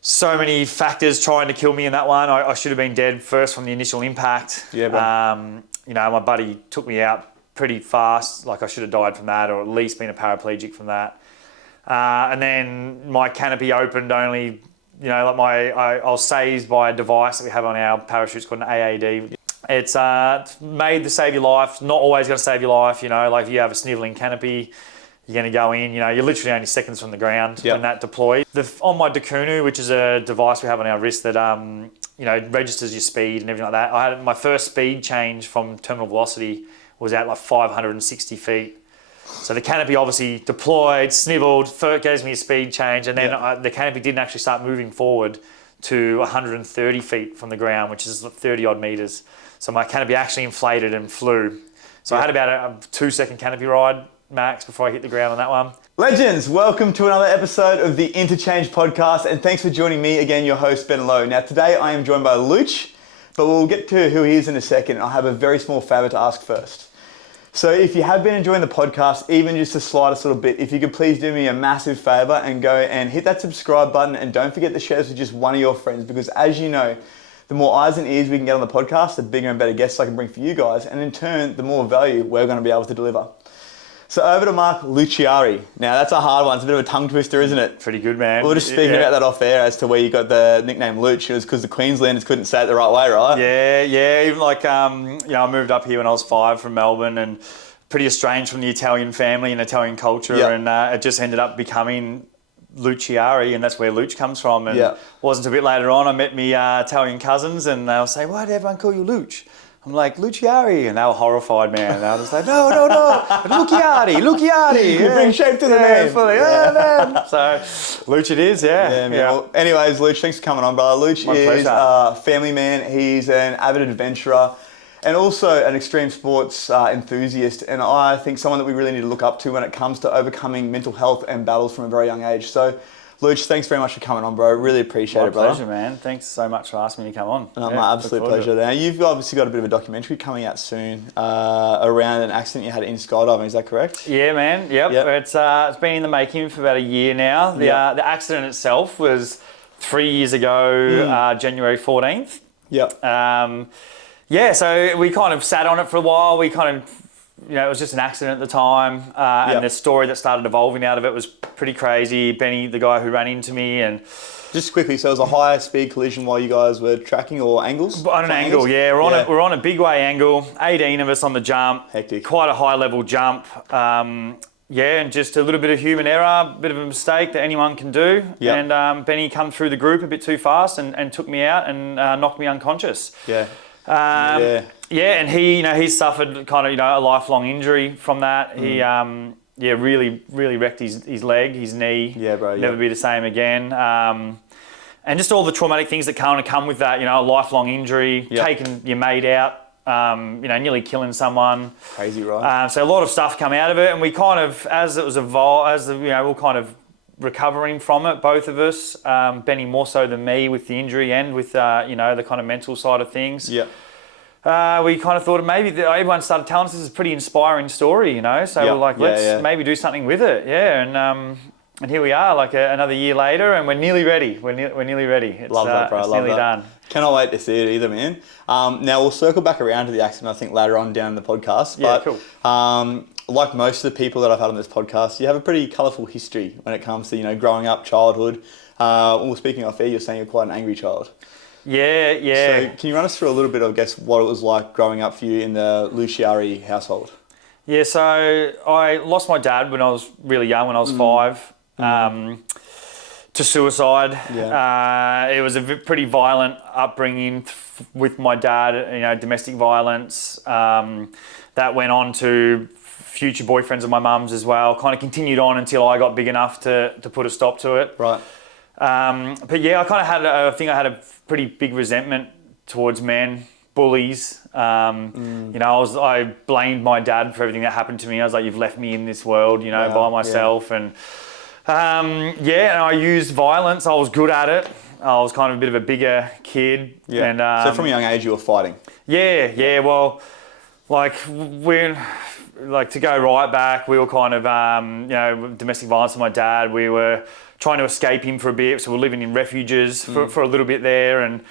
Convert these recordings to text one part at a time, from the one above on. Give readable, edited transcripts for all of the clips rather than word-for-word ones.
so many factors trying to kill me in that one. I should have been dead first from the initial impact. Yeah, bro. My buddy took me out pretty fast. Like I should have died from that, or at least been a paraplegic from that. And then my canopy opened only, I was saved by a device that we have on our parachutes called an AAD. It's made to save your life. Not always going to save your life. Like if you have a snivelling canopy, you're going to go in. You're literally only seconds from the ground when that deploys. On my Dakunu, which is a device we have on our wrist that registers your speed and everything like that. I had my first speed change from terminal velocity was at like 560 feet. So the canopy obviously deployed, sniveled, first gives me a speed change, and then the canopy didn't actually start moving forward to 130 feet from the ground, which is 30 odd meters. So my canopy actually inflated and flew. So I had about a 2-second canopy ride max before I hit the ground on that one. Legends, welcome to another episode of the INTOCHANGE Podcast, and thanks for joining me again, your host, Ben Lowe. Now today I am joined by Luch, but we'll get to who he is in a second. I have a very small favour to ask first. So if you have been enjoying the podcast, even just the slightest little bit, if you could please do me a massive favour and go and hit that subscribe button, and don't forget to share this with just one of your friends, because as you know, the more eyes and ears we can get on the podcast, the bigger and better guests I can bring for you guys, and in turn, the more value we're going to be able to deliver. So over to Mark Lucchiari. Now that's a hard one. It's a bit of a tongue twister, isn't it? Pretty good, man. We were just speaking about that off air as to where you got the nickname Luch. It was because the Queenslanders couldn't say it the right way, right? Yeah. Even like, I moved up here when I was 5 from Melbourne, and pretty estranged from the Italian family and Italian culture, and it just ended up becoming Lucchiari, and that's where Luch comes from. And it wasn't a bit later on, I met me Italian cousins, and they'll say, "Why did everyone call you Luch?" I'm like, Lucchiari, and they were horrified, man. They were just like, no, Lucchiari. You bring shape to the name. Man. So, Luch it is, Yeah, man. Well, anyways, Luch, thanks for coming on, brother. Luch is a family man. He's an avid adventurer and also an extreme sports enthusiast. And I think someone that we really need to look up to when it comes to overcoming mental health and battles from a very young age. So, Luch, thanks very much for coming on, bro. Really appreciate it, brother. My pleasure, man. Thanks so much for asking me to come on. My absolute pleasure. Now, you've obviously got a bit of a documentary coming out soon around an accident you had in skydiving. Is that correct? Yeah, man. Yep. It's been in the making for about a year now. The accident itself was 3 years ago, January 14th. Yep. So we kind of sat on it for a while. We kind of, it was just an accident at the time, and the story that started evolving out of it was pretty crazy. Benny, the guy who ran into me, and just quickly, so it was a high speed collision while you guys were tracking, or angles? On an angle, yeah. We're on a big way angle. 18 of us on the jump. Hectic. Quite a high level jump. And just a little bit of human error, a bit of a mistake that anyone can do. Yep. And Benny come through the group a bit too fast and took me out and knocked me unconscious. Yeah. And he suffered kind of, a lifelong injury from that. He, really, really wrecked his leg, his knee. Yeah, bro. Never be the same again. And just all the traumatic things that kind of come with that, a lifelong injury, taking your mate out, nearly killing someone. Crazy, right? So a lot of stuff come out of it, and we kind of, as it was we're kind of recovering from it, both of us. Benny more so than me with the injury and with the kind of mental side of things. Yeah. We kind of thought maybe everyone started telling us this is a pretty inspiring story, So we're like, let's maybe do something with it, and here we are, like another year later, and we're nearly ready. We're nearly ready. It's, love that, bro. It's love nearly that. done. Cannot wait to see it either, man. Now we'll circle back around to the accident, I think, later on down the podcast. Yeah, but, cool. Like most of the people that I've had on this podcast, you have a pretty colourful history when it comes to, growing up, childhood. Well, speaking of air, you're saying you're quite an angry child. Yeah. So can you run us through a little bit of, I guess, what it was like growing up for you in the Lucchiari household? Yeah, so I lost my dad when I was really young, when I was 5, to suicide. Yeah. It was a pretty violent upbringing with my dad, domestic violence. That went on to future boyfriends of my mum's as well, kind of continued on until I got big enough to put a stop to it. Right. But yeah, I kind of had a pretty big resentment towards men, bullies. I blamed my dad for everything that happened to me. I was like, you've left me in this world, by myself. And and I used violence. I was good at it. I was kind of a bit of a bigger kid. Yeah. And, so from a young age, you were fighting? Yeah. Well, like like to go right back, we were kind of, domestic violence with my dad. We were trying to escape him for a bit. So we're living in refuges for a little bit there. And,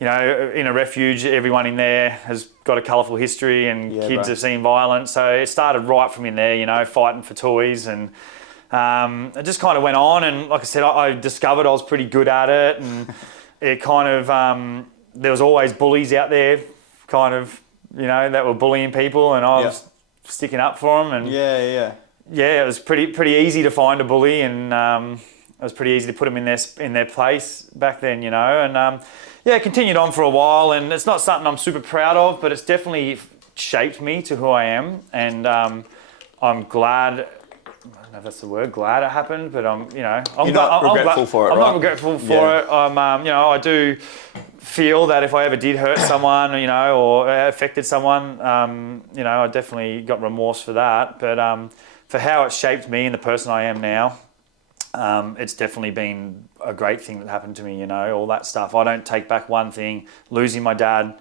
in a refuge, everyone in there has got a colourful history and kids have seen violence. So it started right from in there, fighting for toys. And it just kind of went on. And like I said, I discovered I was pretty good at it. And it kind of, there was always bullies out there kind of, that were bullying people. And I was sticking up for them. And it was pretty easy to find a bully. And it was pretty easy to put them in their place back then, And it continued on for a while, and it's not something I'm super proud of, but it's definitely shaped me to who I am, and I'm glad. I don't know if that's the word, glad it happened, but I'm not regretful for it, I'm right? not regretful for it. I do feel that if I ever did hurt someone, or affected someone, I definitely got remorse for that. But for how it shaped me and the person I am now, it's definitely been a great thing that happened to me, all that stuff. I don't take back one thing. Losing my dad,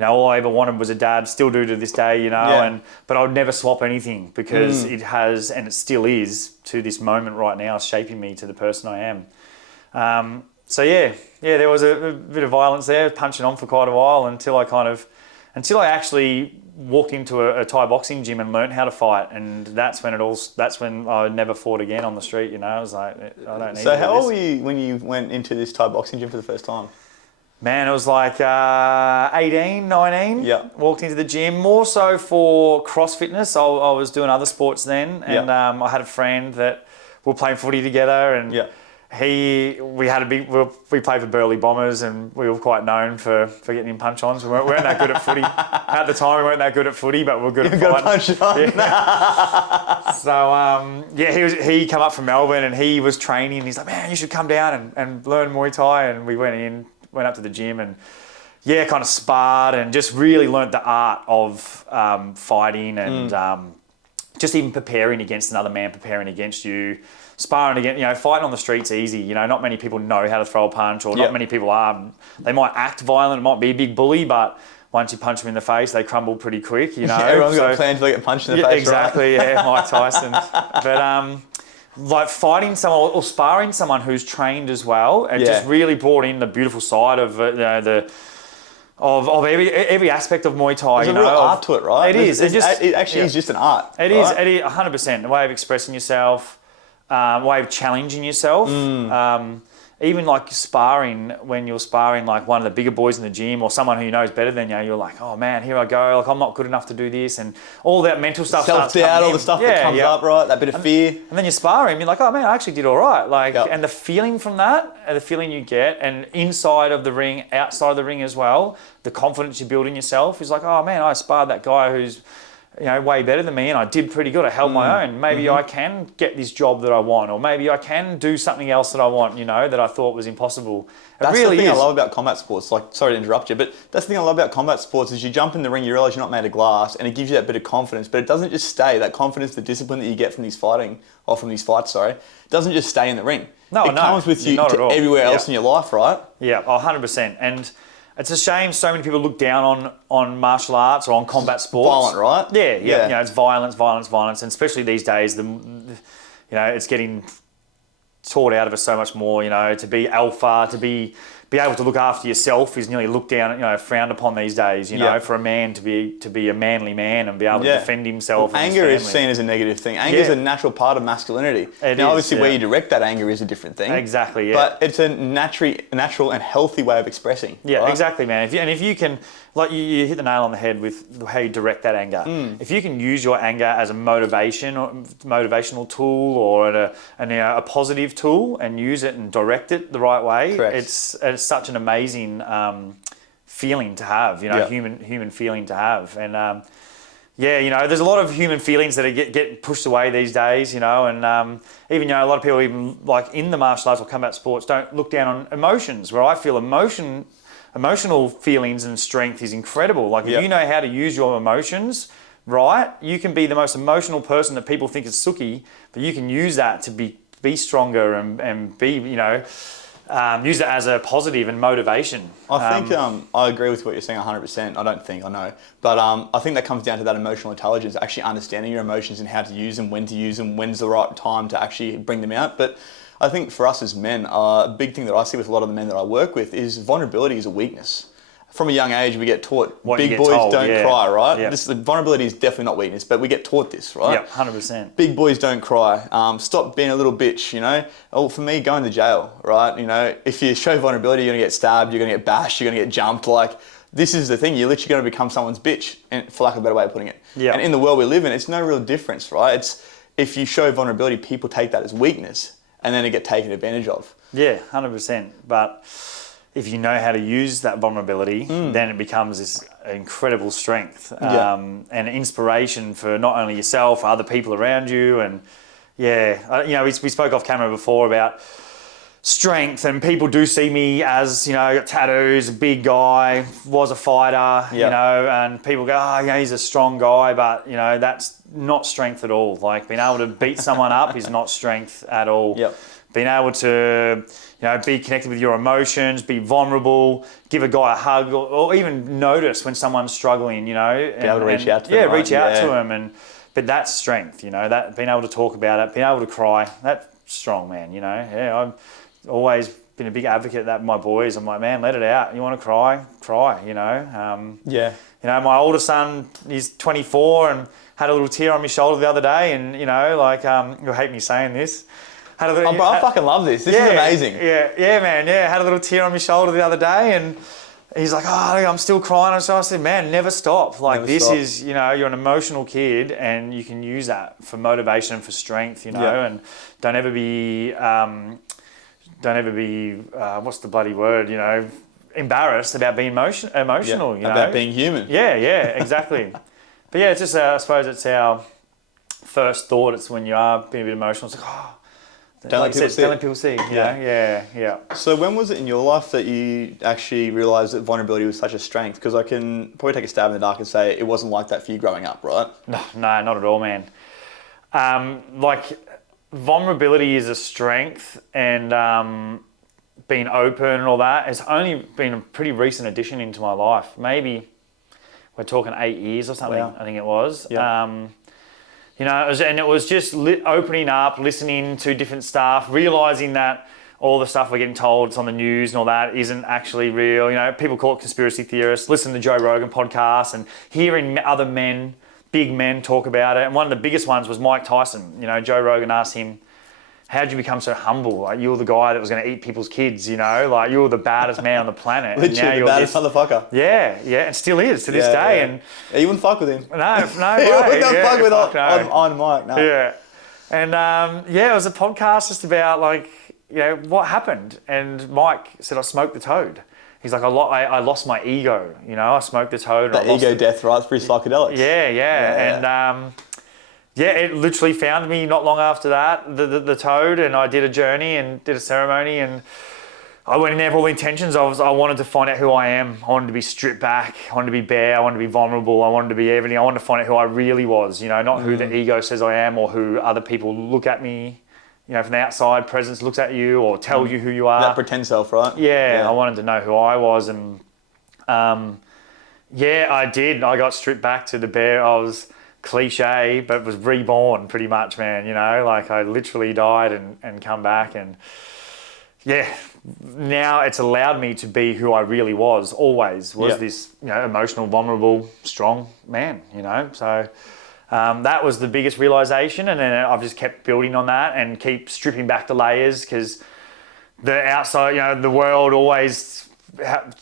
all I ever wanted was a dad, still do to this day, but I would never swap anything because it has, and it still is to this moment right now, shaping me to the person I am. There was a bit of violence there, punching on for quite a while until I actually walked into a Thai boxing gym and learned how to fight, and that's when I never fought again on the street. I was like, I don't need. So how old were you when you went into this Thai boxing gym for the first time? Man, it was like 18, 19. Yeah. Walked into the gym more so for cross fitness. I was doing other sports then, and I had a friend that we were playing footy together, and we played for Burleigh Bombers, and we were quite known for getting in punch-ons. We weren't that good at footy. At the time, we weren't that good at footy, but we were good at fighting. Punch on. Yeah. So, he came up from Melbourne, and he was training. He's like, man, you should come down and learn Muay Thai. And we went up to the gym and, kind of sparred and just really learnt the art of fighting and just even preparing against another man, preparing against you. Sparring again, fighting on the street's easy. Not many people know how to throw a punch, or not many people are. They might act violent, might be a big bully, but once you punch them in the face, they crumble pretty quick. Everyone's got a plan to get punched in the face. Exactly. Right? Yeah, Mike Tyson. But like fighting someone or sparring someone who's trained as well, and just really brought in the beautiful side of of every aspect of Muay Thai. There's a real art to it, right? It is. It actually is just an art. It is 100%. A way of expressing yourself. Way of challenging yourself. Even like sparring, when you're sparring like one of the bigger boys in the gym or someone who you know is better than you, you're like, oh man, here I go. Like I'm not good enough to do this, and all that mental stuff. Self-doubt, all the stuff that comes up, right? That bit of fear. And then you're sparring, you're like, oh man, I actually did all right. And the feeling from that, the feeling you get, and inside of the ring, outside of the ring as well, the confidence you build in yourself is like, oh man, I sparred that guy who's way better than me, and I did pretty good. I held my own. Maybe I can get this job that I want, or maybe I can do something else that I want, that I thought was impossible. That's really the thing I love about combat sports. Like, sorry to interrupt you, but that's the thing I love about combat sports is you jump in the ring, you realise you're not made of glass, and it gives you that bit of confidence, but it doesn't just stay. That confidence, the discipline that you get from these fights, doesn't just stay in the ring. It comes with you to everywhere else in your life, right? Yeah, 100%. And it's a shame so many people look down on martial arts or on combat sports. Violent, right? Yeah. It's violence, and especially these days, it's getting taught out of us so much more. To be alpha, to be able to look after yourself is nearly looked down, frowned upon these days. For a man to be a manly man and be able to defend himself. Well, anger is seen as a negative thing. Anger is a natural part of masculinity. Obviously, where you direct that anger is a different thing. Exactly. Yeah. But it's a natural and healthy way of exprexing. Yeah, right? Exactly, man. If you can, like you hit the nail on the head with how you direct that anger. If you can use your anger as a motivational tool or a positive tool and use it and direct it the right way, it's such an amazing feeling to have. Human feeling to have, and there's a lot of human feelings that get pushed away these days. And even a lot of people even like in the martial arts or combat sports don't look down on emotions. Where I feel emotional feelings and strength is incredible. Like if you know how to use your emotions right, you can be the most emotional person that people think is sooky, but you can use that to be stronger and be use it as a positive and motivation. I think I agree with what you're saying 100%. I know. But I think that comes down to that emotional intelligence, actually understanding your emotions and how to use them, when to use them, when's the right time to actually bring them out. But I think for us as men, a big thing that I see with a lot of the men that I work with is vulnerability is a weakness. From a young age, we get taught big boys don't cry, right? Yep. The vulnerability is definitely not weakness, but we get taught this, right? Yep, 100%. Big boys don't cry. Stop being a little bitch, you know? Oh, for me, going to jail, right? You know, if you show vulnerability, you're going to get stabbed, you're going to get bashed, you're going to get jumped. Like, this is the thing. You're literally going to become someone's bitch, and for lack of a better way of putting it. Yep. And in the world we live in, it's no real difference, right? It's if you show vulnerability, people take that as weakness, and then it get taken advantage of. Yeah, 100%. But if you know how to use that vulnerability, then it becomes this incredible strength and inspiration for not only yourself, other people around you. And we spoke off camera before about strength, and people do see me as, got tattoos, a big guy, was a fighter, and people go, oh, yeah, he's a strong guy, but, that's not strength at all. Like, being able to beat someone up is not strength at all. Yep. Being able to, be connected with your emotions, be vulnerable, give a guy a hug, or even notice when someone's struggling, Be able to reach out to them. Reach out to them. But that's strength, that being able to talk about it, being able to cry, that's strong, man, I've always been a big advocate of that with my boys. I'm like, man, let it out. You want to cry? Cry, my older son, he's 24 and had a little tear on my shoulder the other day, and, you'll hate me saying this. Bro, I fucking love this. This is amazing. Yeah, man. Yeah, had a little tear on my shoulder the other day, and he's like, oh, I'm still crying. So I said, man, never stop. Like, never stop. Is, you're an emotional kid, and you can use that for motivation and for strength, and don't ever be, what's the bloody word, embarrassed about being emotional, about being human. Yeah, exactly. But yeah, it's just, I suppose it's our first thought. It's when you are being a bit emotional, it's like, oh, Don't let people see. Yeah. So when was it in your life that you actually realised that vulnerability was such a strength? Because I can probably take a stab in the dark and say it wasn't like that for you growing up, right? No, not at all, man. Vulnerability is a strength, and being open and all that has only been a pretty recent addition into my life. Maybe we're talking 8 years or something, I think it was. Yeah. It was just opening up, listening to different stuff, realising that all the stuff we're getting told it's on the news and all that isn't actually real. People call it conspiracy theorists. Listen to Joe Rogan podcasts and hearing other men, big men, talk about it. And one of the biggest ones was Mike Tyson. Joe Rogan asked him, how'd you become so humble? Like, you were the guy that was going to eat people's kids, you were the baddest man on the planet. Literally the baddest motherfucker. Yeah, and still is to this day. Yeah. And you wouldn't fuck with him. No way. You wouldn't fuck with on Mike, no. Yeah. And it was a podcast just about what happened. And Mike said, I smoked the toad. He's like, I lost my ego, I smoked the toad. The ego death, right? It's pretty psychedelic. Yeah. And it literally found me not long after that, the toad, and I did a journey and did a ceremony, and I went in there with all the intentions. I wanted to find out who I am. I wanted to be stripped back. I wanted to be bare. I wanted to be vulnerable. I wanted to be everything. I wanted to find out who I really was, not who the ego says I am, or who other people look at me, from the outside, presence looks at you or tells you who you are. That pretend self, right? Yeah, I wanted to know who I was, and I did. I got stripped back to the bare. I was cliche, but was reborn pretty much, man. I literally died and come back, and now it's allowed me to be who I really was. Always was this, emotional, vulnerable, strong man. So that was the biggest realization, and then I've just kept building on that and keep stripping back the layers, because the outside, the world always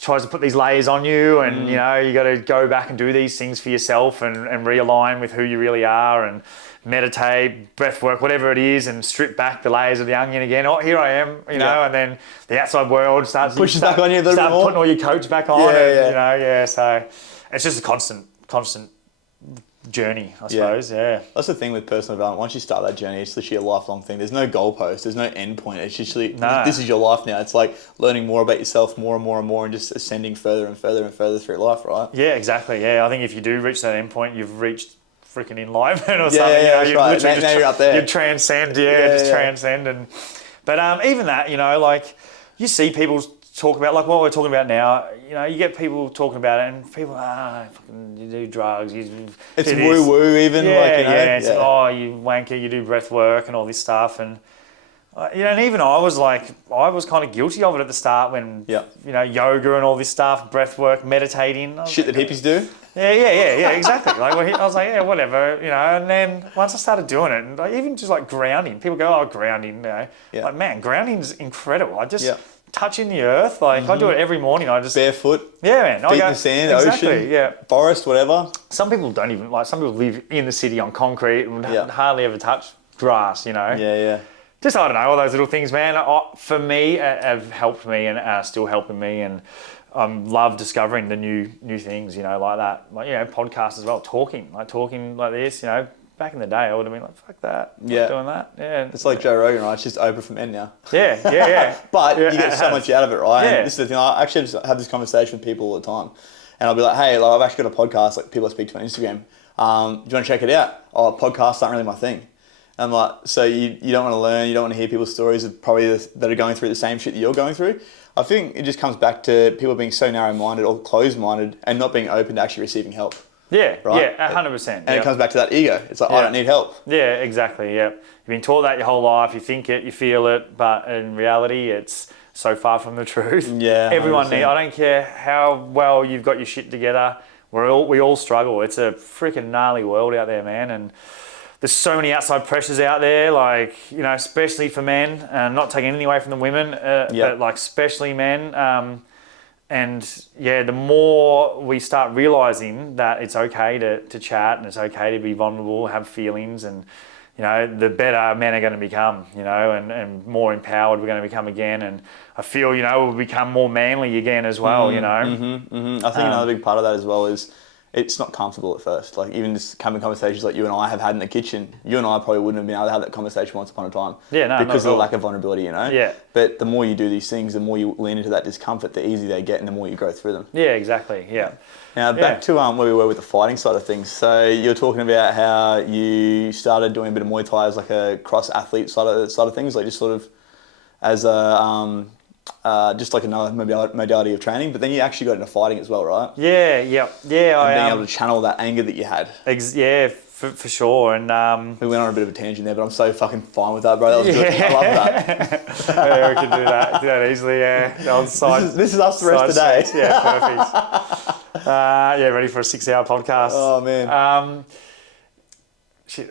tries to put these layers on you, and you got to go back and do these things for yourself and realign with who you really are, and meditate, breath work, whatever it is, and strip back the layers of the onion again. Oh, here I am, and then the outside world pushes back on you a little bit more. Putting all your coats back on, so it's just a constant journey, I suppose. That's the thing with personal development. Once you start that journey, it's literally a lifelong thing. There's no goalpost. There's no end point. It's just this is your life now. It's like learning more about yourself more and more and more, and just ascending further and further and further through life, right? Yeah, exactly. Yeah, I think if you do reach that end point, you've reached freaking enlightenment or something. Yeah, that's right. Now you're up there. You transcend, transcend. But even that, you see people talk about, like what we're talking about now, you know, you get people talking about it and people, fucking, you do drugs, it's woo-woo even. Yeah, like, you know? It's, you wanker, you do breath work and all this stuff. And, you know, and even I was kind of guilty of it at the start when, you know, yoga and all this stuff, breath work, meditating. Shit that hippies do. Yeah, exactly. Like, I was like, yeah, whatever, you know. And then once I started doing it, and like, even just like grounding, people go, oh, grounding, you know. Like, man, grounding's incredible. I just touching the earth, like I do it every morning. I just barefoot. Yeah, man. Feet in the sand, ocean, forest, whatever. Some people don't even some people live in the city on concrete and hardly ever touch grass, you know. Yeah. Just, I don't know, all those little things, man. For me, have helped me and are still helping me, and love discovering the new things, you know, like that. Like, you know, podcasts as well, talking like this, you know. Back in the day, I would have been like, fuck that, I'm not doing that. Yeah. It's like Joe Rogan, right? It's just Oprah for men now. Yeah. But you get so much out of it, right? Yeah. And this is the thing, I actually just have this conversation with people all the time. And I'll be like, hey, like, I've actually got a podcast, like people I speak to on Instagram. Do you want to check it out? Oh, podcasts aren't really my thing. And I'm like, so you don't want to learn, you don't want to hear people's stories of probably that are going through the same shit that you're going through. I think it just comes back to people being so narrow-minded or closed-minded and not being open to actually receiving help. Yeah, right? 100%. And it comes back to that ego. It's like, I don't need help. Yeah, exactly, yeah. You've been taught that your whole life, you think it, you feel it, but in reality, it's so far from the truth. Yeah, everyone needs, I don't care how well you've got your shit together, we all struggle. It's a freaking gnarly world out there, man, and there's so many outside pressures out there, like, you know, especially for men, not taking anything away from the women, but like especially men. And yeah, the more we start realizing that it's okay to chat and it's okay to be vulnerable, have feelings, and, you know, the better men are going to become, you know, and more empowered we're going to become again. And I feel, you know, we'll become more manly again as well, you know. I think another big part of that as well is it's not comfortable at first. Like, even just having conversations like you and I have had in the kitchen, you and I probably wouldn't have been able to have that conversation once upon a time. Yeah, no, because of the lack of vulnerability, you know? Yeah. But the more you do these things, the more you lean into that discomfort, the easier they get and the more you grow through them. Yeah, exactly, yeah. Now, back to where we were with the fighting side of things. So you're talking about how you started doing a bit of Muay Thai as like a cross-athlete side of things, like just sort of as a... just like another modality of training, but then you actually got into fighting as well, right? Yeah. And being able to channel that anger that you had. Yeah, for sure. And we went on a bit of a tangent there, but I'm so fucking fine with that, bro. That was good. I love that. Yeah, we can do that easily. Yeah, this is us the rest of the day. Yeah, perfect. Ready for a 6-hour podcast. Oh man. So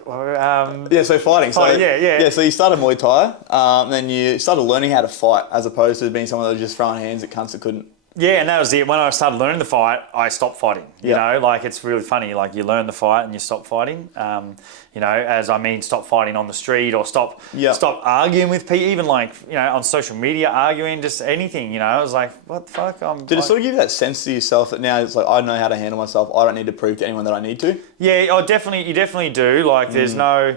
fighting. So you started Muay Thai, and then you started learning how to fight, as opposed to being someone that was just throwing hands at cunts that couldn't. Yeah, and that was it. When I started learning the fight, I stopped fighting. You know, like, it's really funny. Like, you learn the fight and you stop fighting. You know, stop fighting on the street, or stop arguing with people. Even, like, you know, on social media, arguing, just anything. You know, I was like, what the fuck? Did it sort of give you that sense to yourself that now it's like, I know how to handle myself. I don't need to prove to anyone that I need to? Yeah, you definitely do. Like, there's no.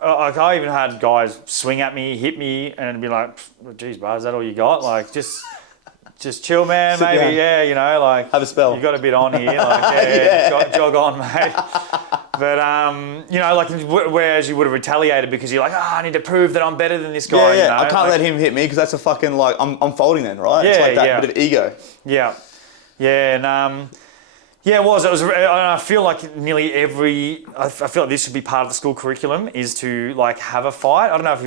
Like, I even had guys swing at me, hit me, and be like, geez, bro, is that all you got? Like, just chill, man, maybe, you know, like... Have a spell. You got a bit on here, like, jog on, mate. But, you know, like, whereas you would have retaliated because you're like, I need to prove that I'm better than this guy, you know? I can't let him hit me because that's a fucking, like, I'm folding then, right? It's like that bit of ego. Yeah, and... it was. I feel like nearly I feel like this should be part of the school curriculum, is to, like, have a fight. I don't know if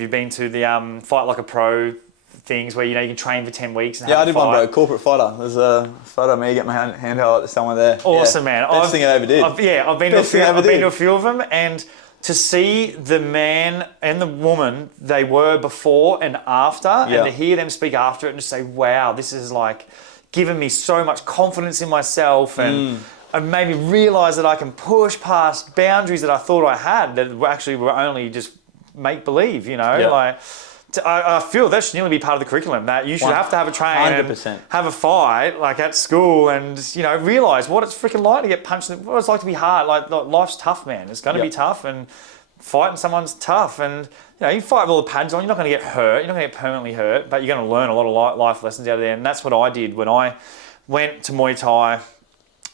you've been to the Fight Like a Pro things where, you know, you can train for 10 weeks and have a fight. I did one, bro. Corporate fighter. There's a photo of me getting my hand held at someone there. Awesome, man. Best thing I ever did. I've been to a few of them, and to see the man and the woman they were before and after, and to hear them speak after it and just say, wow, this is like given me so much confidence in myself, and made me realise that I can push past boundaries that I thought I had that were only just make believe, you know, like. I feel that should nearly be part of the curriculum, that you should have to have a train 100%. And have a fight, like, at school, and, you know, realise what it's freaking like to get punched, what it's like to be hard. Like, life's tough, man. It's going to be tough, and fighting someone's tough. And, you know, you fight with all the pads on, you're not going to get hurt, you're not going to get permanently hurt, but you're going to learn a lot of life lessons out of there. And that's what I did when I went to Muay Thai,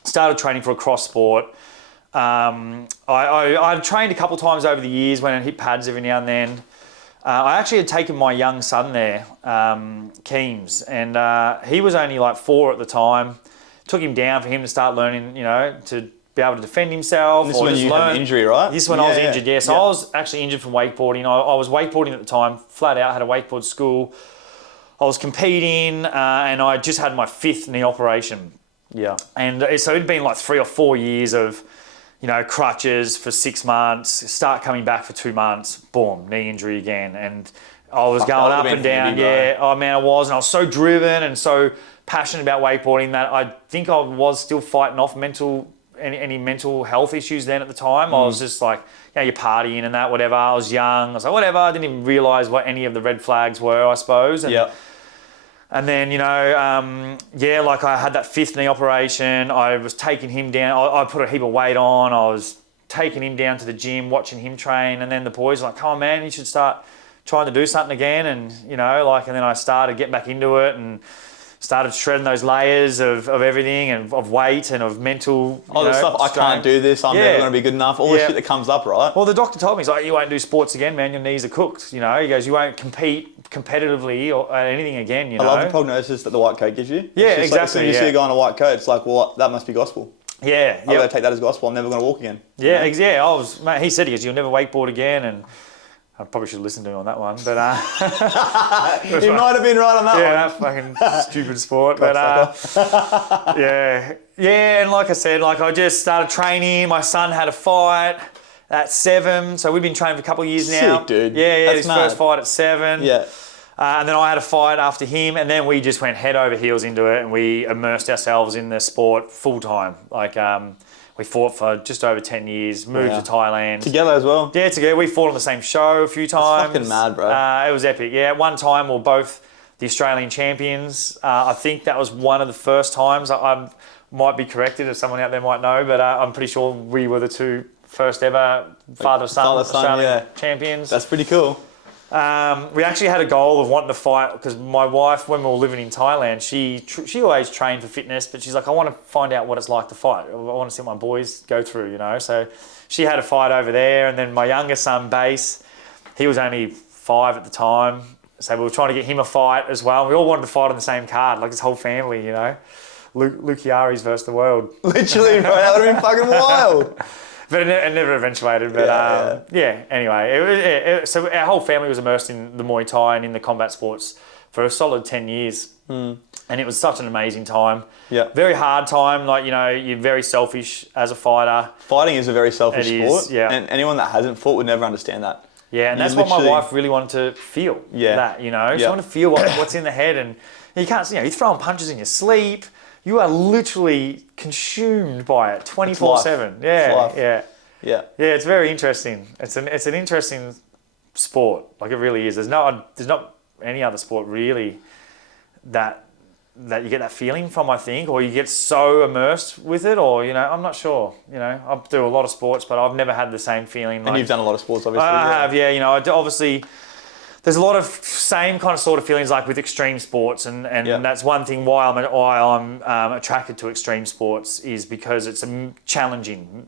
started training for a cross sport. I trained a couple of times over the years when I hit pads every now and then. I actually had taken my young son there, Keems, and he was only like 4 at the time. Took him down for him to start learning, to be able to defend himself. This is when you had an injury, right? This is when I was injured, yeah. So I was actually injured from wakeboarding. I was wakeboarding at the time, flat out, had a wakeboard school. I was competing, and I just had my 5th knee operation. Yeah. And so it'd been like 3 or 4 years of, crutches for 6 months, start coming back for 2 months, boom, knee injury again. And I was going up and down. Heavy, yeah. Oh man, I was. And I was so driven and so passionate about wakeboarding that I think I was still fighting off any mental health issues then at the time. I was just like, you're partying and that, whatever. I was young. I was like, whatever. I didn't even realise what any of the red flags were, I suppose. And then, like I had that 5th knee operation. I was taking him down. I put a heap of weight on. I was taking him down to the gym, watching him train. And then the boys were like, come on, man, you should start trying to do something again. And, and then I started getting back into it and started shredding those layers of everything and of weight and of mental. The stuff, I can't do this, I'm never going to be good enough, all the shit that comes up, right? Well, the doctor told me, he's like, you won't do sports again, man, your knees are cooked. He goes, you won't compete competitively or at anything again, I love the prognosis that the white coat gives you. Yeah, exactly. Like, as soon as you see a guy in a white coat, it's like, well, that must be gospel. Yeah. I'm going to take that as gospel, I'm never going to walk again. Yeah, mate, he said, you'll never wakeboard again, and I probably should listen to him on that one, but he might have been right on that one. Yeah, that fucking stupid sport. But and like I said, I just started training. My son had a fight at 7, so we've been training for a couple of years now. Sick, dude. Yeah, that's his mad. first fight at 7. Yeah. And then I had a fight after him, and then we just went head over heels into it, and we immersed ourselves in the sport full time. We fought for just over 10 years, moved to Thailand. Together as well? Yeah, together. We fought on the same show a few times. It's fucking mad, bro. It was epic. Yeah, at one time we were both the Australian champions. I think that was one of the first times. I might be corrected if someone out there might know, but I'm pretty sure we were the 2 first ever father-son Australian champions. That's pretty cool. We actually had a goal of wanting to fight because my wife, when we were living in Thailand, she always trained for fitness, but she's like, I want to find out what it's like to fight. I want to see what my boys go through, So she had a fight over there, and then my younger son, Base, he was only 5 at the time, so we were trying to get him a fight as well. We all wanted to fight on the same card, like this whole family, Lucchiari's versus the world. Literally, bro, that would have been fucking wild. But it never eventuated. But anyway, so our whole family was immersed in the Muay Thai and in the combat sports for a solid 10 years. And it was such an amazing time. Yeah. Very hard time. You're very selfish as a fighter. Fighting is a very selfish sport. Yeah. And anyone that hasn't fought would never understand that. Yeah, and that's what my wife really wanted to feel. Yeah. That, She wanted to feel what's in the head. And you can't, you're throwing punches in your sleep. You are literally consumed by it 24/7. Yeah. It's very interesting. It's an interesting sport. Like it really is. There's not any other sport really that you get that feeling from, I think, or you get so immersed with it, or I'm not sure. I do a lot of sports, but I've never had the same feeling. And you've done a lot of sports, obviously. I have. Yeah. I obviously. There's a lot of same kind of sort of feelings like with extreme sports, and that's one thing why I'm attracted to extreme sports is because it's challenging,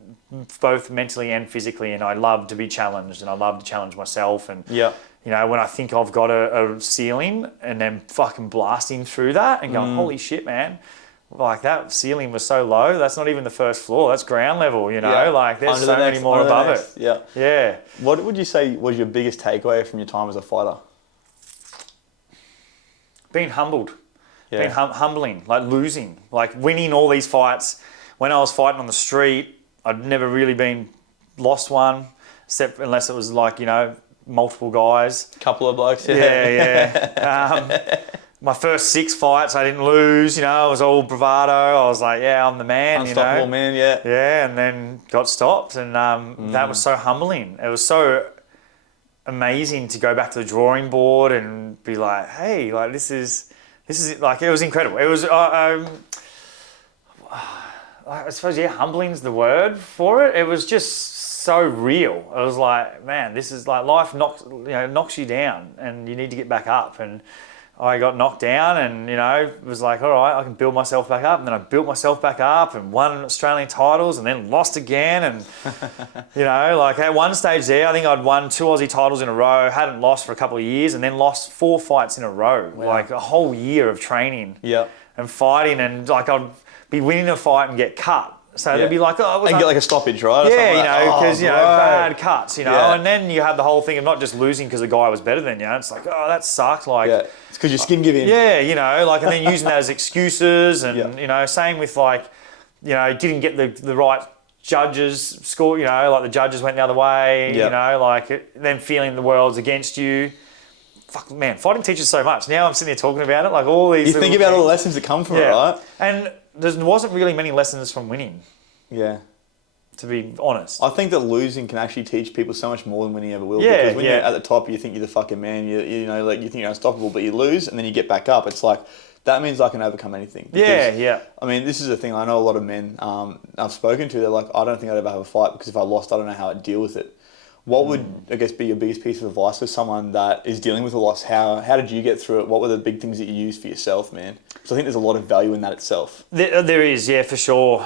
both mentally and physically, and I love to be challenged, and I love to challenge myself, and when I think I've got a ceiling and then fucking blasting through that and going, holy shit, man. Like that ceiling was so low. That's not even the first floor. That's ground level, Like there's so many more above it. Yeah. Yeah. What would you say was your biggest takeaway from your time as a fighter? Being humbled. Yeah. Being humbling. Like losing. Like winning all these fights. When I was fighting on the street, I'd never really been lost one, except unless it was like, multiple guys. Couple of blokes. Yeah. My first 6 fights, I didn't lose, it was all bravado. I was like, I'm the man, Unstoppable man, yeah. Yeah, and then got stopped, and that was so humbling. It was so amazing to go back to the drawing board and be like, hey, like this is like, it was incredible. It was, I suppose, humbling's the word for it. It was just so real. It was like, man, this is like life knocks you down, and you need to get back up. And I got knocked down and, was like, all right, I can build myself back up. And then I built myself back up and won Australian titles and then lost again. And, like at one stage there, I think I'd won 2 Aussie titles in a row, hadn't lost for a couple of years, and then lost 4 fights in a row. Wow. Like a whole year of training and fighting. And like I'd be winning a fight and get cut. So they'd be like, oh, get like a stoppage, right? Yeah, because, bad cuts, and then you have the whole thing of not just losing because the guy was better than you. It's like, oh, that sucked. Like, it's because your skin giving. Yeah, and then using that as excuses and, same with like, didn't get the right judges score, like the judges went the other way, then feeling the world's against you. Fuck, man, fighting teaches so much. Now I'm sitting here talking about it, like all these. You think about all the lessons that come from it, right? And there wasn't really many lessons from winning. Yeah. To be honest. I think that losing can actually teach people so much more than winning ever will. Because when you're at the top, you think you're the fucking man. You think you're unstoppable, but you lose and then you get back up. It's like, that means I can overcome anything. Because, I mean, this is the thing. I know a lot of men I've spoken to, they're like, I don't think I'd ever have a fight because if I lost, I don't know how I'd deal with it. What would, I guess, be your biggest piece of advice for someone that is dealing with a loss? How did you get through it? What were the big things that you used for yourself, man? Because I think there's a lot of value in that itself. There is, yeah, for sure.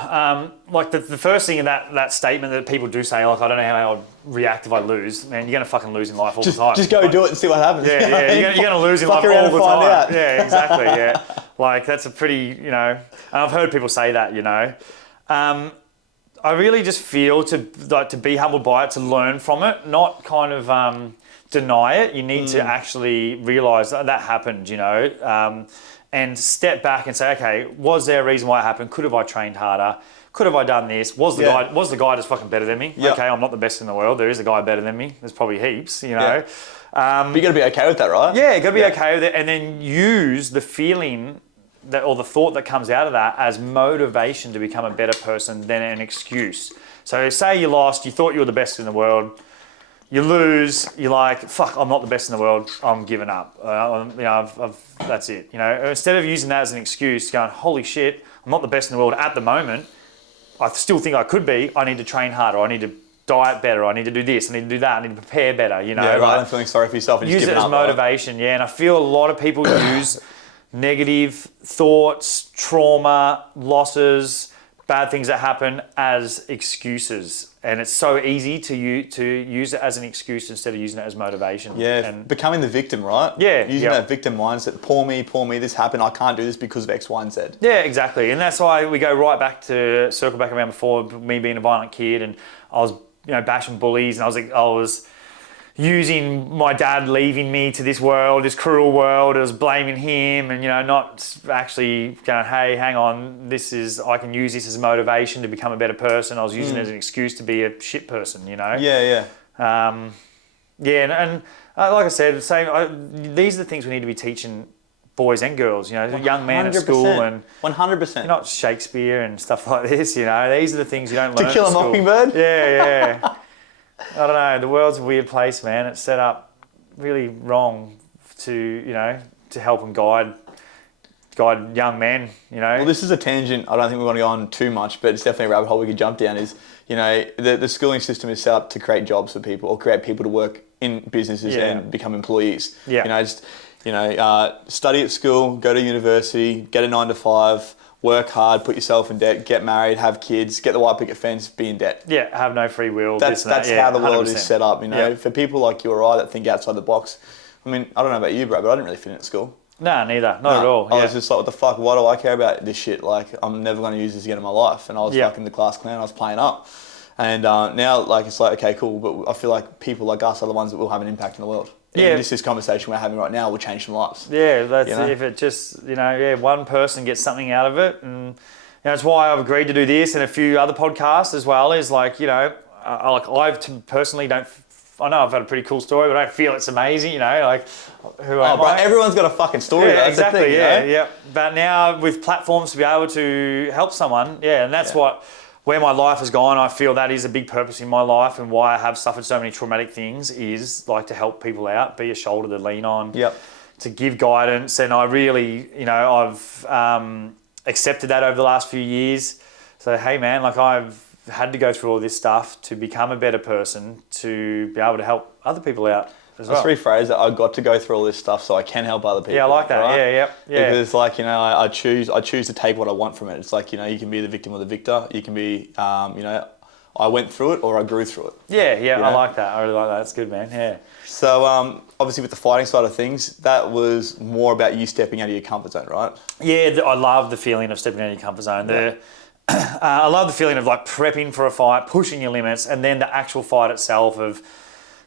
Like the first thing in that statement that people do say, like, I don't know how I'd react if I lose. Man, you're going to fucking lose in life all the time. Just go do it and see what happens. Yeah, you're going to lose in life all the time. Out. Yeah, exactly, yeah. Like, that's a pretty, and I've heard people say that, I really just feel to be humbled by it, to learn from it, not kind of deny it. You need to actually realise that happened, and step back and say, okay, was there a reason why it happened? Could have I trained harder? Could have I done this? Was the guy just fucking better than me? Yep. Okay, I'm not the best in the world. There is a guy better than me. There's probably heaps, But you got to be okay with that, right? Yeah, got to be okay with it, and then use the feeling or the thought that comes out of that as motivation to become a better person than an excuse. So say you lost, you thought you were the best in the world, you lose, you're like, fuck, I'm not the best in the world, I'm giving up. That's it. Instead of using that as an excuse, going, holy shit, I'm not the best in the world at the moment, I still think I could be, I need to train harder, I need to diet better, I need to do this, I need to do that, I need to prepare better, rather than feeling sorry for yourself and use just giving it as up, motivation, right? And I feel a lot of people use negative thoughts, trauma, losses, bad things that happen as excuses. And it's so easy to use it as an excuse instead of using it as motivation. Yeah, and becoming the victim, right? Yeah. Using that victim mindset, poor me, this happened, I can't do this because of X, Y, and Z. Yeah, exactly. And that's why we go right back to, circle back around before, me being a violent kid and I was, bashing bullies and I was using my dad leaving me to this world, this cruel world. I was blaming him and, not actually going, hey, hang on, I can use this as motivation to become a better person. I was using it as an excuse to be a shit person, Yeah. And like I said, these are the things we need to be teaching boys and girls, young men at school and 100%. Not Shakespeare and stuff like this, These are the things you don't learn To Kill a Mockingbird? Yeah. I don't know. The world's a weird place, man. It's set up really wrong to help and guide young men, Well, this is a tangent. I don't think we want to go on too much, but it's definitely a rabbit hole we could jump down. Is the schooling system is set up to create jobs for people or create people to work in businesses and become employees. Yeah. Study at school, go to university, get a 9 to 5. Work hard, put yourself in debt, get married, have kids, get the white picket fence, be in debt. Yeah, have no free will. That's how the world is set up. For people like you or I that think outside the box. I mean, I don't know about you, bro, but I didn't really fit in at school. No, neither. Not at all. I was just like, what the fuck? Why do I care about this shit? Like, I'm never going to use this again in my life. And I was fucking the class clown. I was playing up. And now, like, it's like, okay, cool. But I feel like people like us are the ones that will have an impact in the world. And just this conversation we're having right now will change some lives. Yeah, that's if it just, one person gets something out of it. And that's why I've agreed to do this and a few other podcasts as well. Is like, I personally don't. I know I've had a pretty cool story, but I don't feel it's amazing. Like, who am I? Everyone's got a fucking story. Yeah, exactly. Thing, yeah. But now with platforms to be able to help someone, and that's where my life has gone. I feel that is a big purpose in my life, and why I have suffered so many traumatic things is like to help people out, be a shoulder to lean on, to give guidance. And I really, I've accepted that over the last few years. So, hey man, like I've had to go through all this stuff to become a better person, to be able to help other people out. as well. Let's rephrase that. I got to go through all this stuff so I can help other people. Yeah, I like that. Right? Yeah. Because like, you know, I choose to take what I want from it. It's like, you know, you can be the victim or the victor. You can be, you know, I went through it or I grew through it. Yeah, you know? I like that. I really like that. That's good, man. Yeah. So obviously with the fighting side of things, that was more about you stepping out of your comfort zone, right? Yeah, I love the feeling of stepping out of your comfort zone. I love the feeling of like prepping for a fight, pushing your limits, and then the actual fight itself of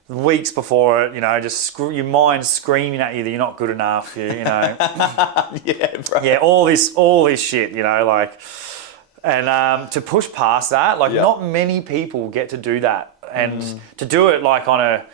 weeks before it, you know, just your mind screaming at you that you're not good enough, you know. Yeah, bro. Yeah, all this shit, you know, like, and to push past that, like not many people get to do that, and to do it like on a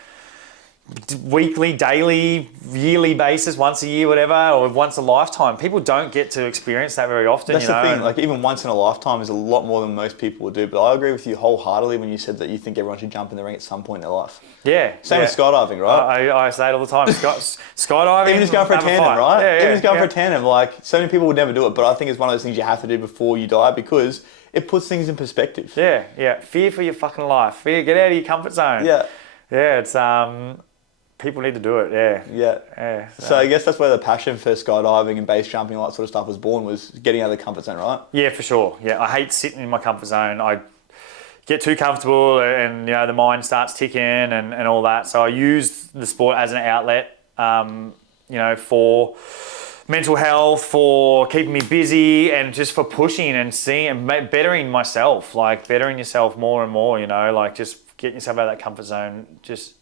weekly, daily, yearly basis, once a year, whatever, or once a lifetime. People don't get to experience that very often. That's the thing. Like even once in a lifetime is a lot more than most people would do. But I agree with you wholeheartedly when you said that you think everyone should jump in the ring at some point in their life. Yeah. Same with skydiving, right? I say it all the time. Skydiving. Even just going for a tandem, right? Yeah, Even just going for a tandem. Like so many people would never do it, but I think it's one of those things you have to do before you die because it puts things in perspective. Yeah. Fear for your fucking life. Get out of your comfort zone. Yeah. Yeah. It's people need to do it. Yeah. So I guess that's where the passion for skydiving and base jumping, all that sort of stuff was born, was getting out of the comfort zone, right? Yeah, for sure. Yeah, I hate sitting in my comfort zone. I get too comfortable and, you know, the mind starts ticking and all that. So I use the sport as an outlet, you know, for mental health, for keeping me busy and just for pushing and seeing and bettering myself, like bettering yourself more and more, you know, like just getting yourself out of that comfort zone just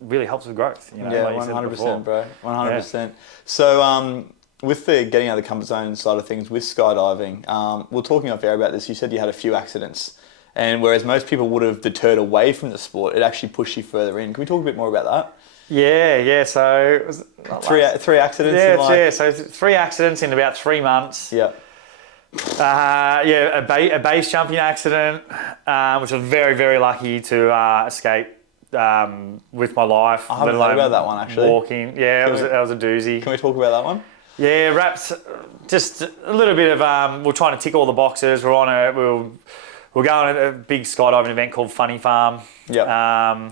really helps with growth, you know. Yeah, like you said 100%, bro. 100%. Yeah. So with the getting out of the comfort zone side of things with skydiving, we're talking off air about this. You said you had a few accidents, and whereas most people would have deterred away from the sport, it actually pushed you further in. Can we talk a bit more about that? Yeah. So it was three accidents. Yeah. So 3 accidents in about 3 months. Yeah. A base jumping accident, which I was very, very lucky to escape with my life. I haven't heard about that one actually. Walking, that was a doozy. Can we talk about that one? Yeah, wrapped just a little bit of. We're trying to tick all the boxes. We're going to a big skydiving event called Funny Farm. Yeah.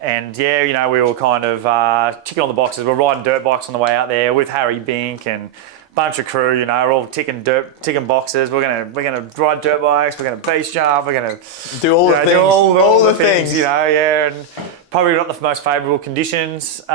And yeah, you know, we were kind of ticking all the boxes. We're riding dirt bikes on the way out there with Harry Bink and bunch of crew, you know, we're all ticking boxes. We're gonna ride dirt bikes. We're gonna base jump. We're gonna do all the things. Do all the things, you know. Yeah, and probably not the most favourable conditions for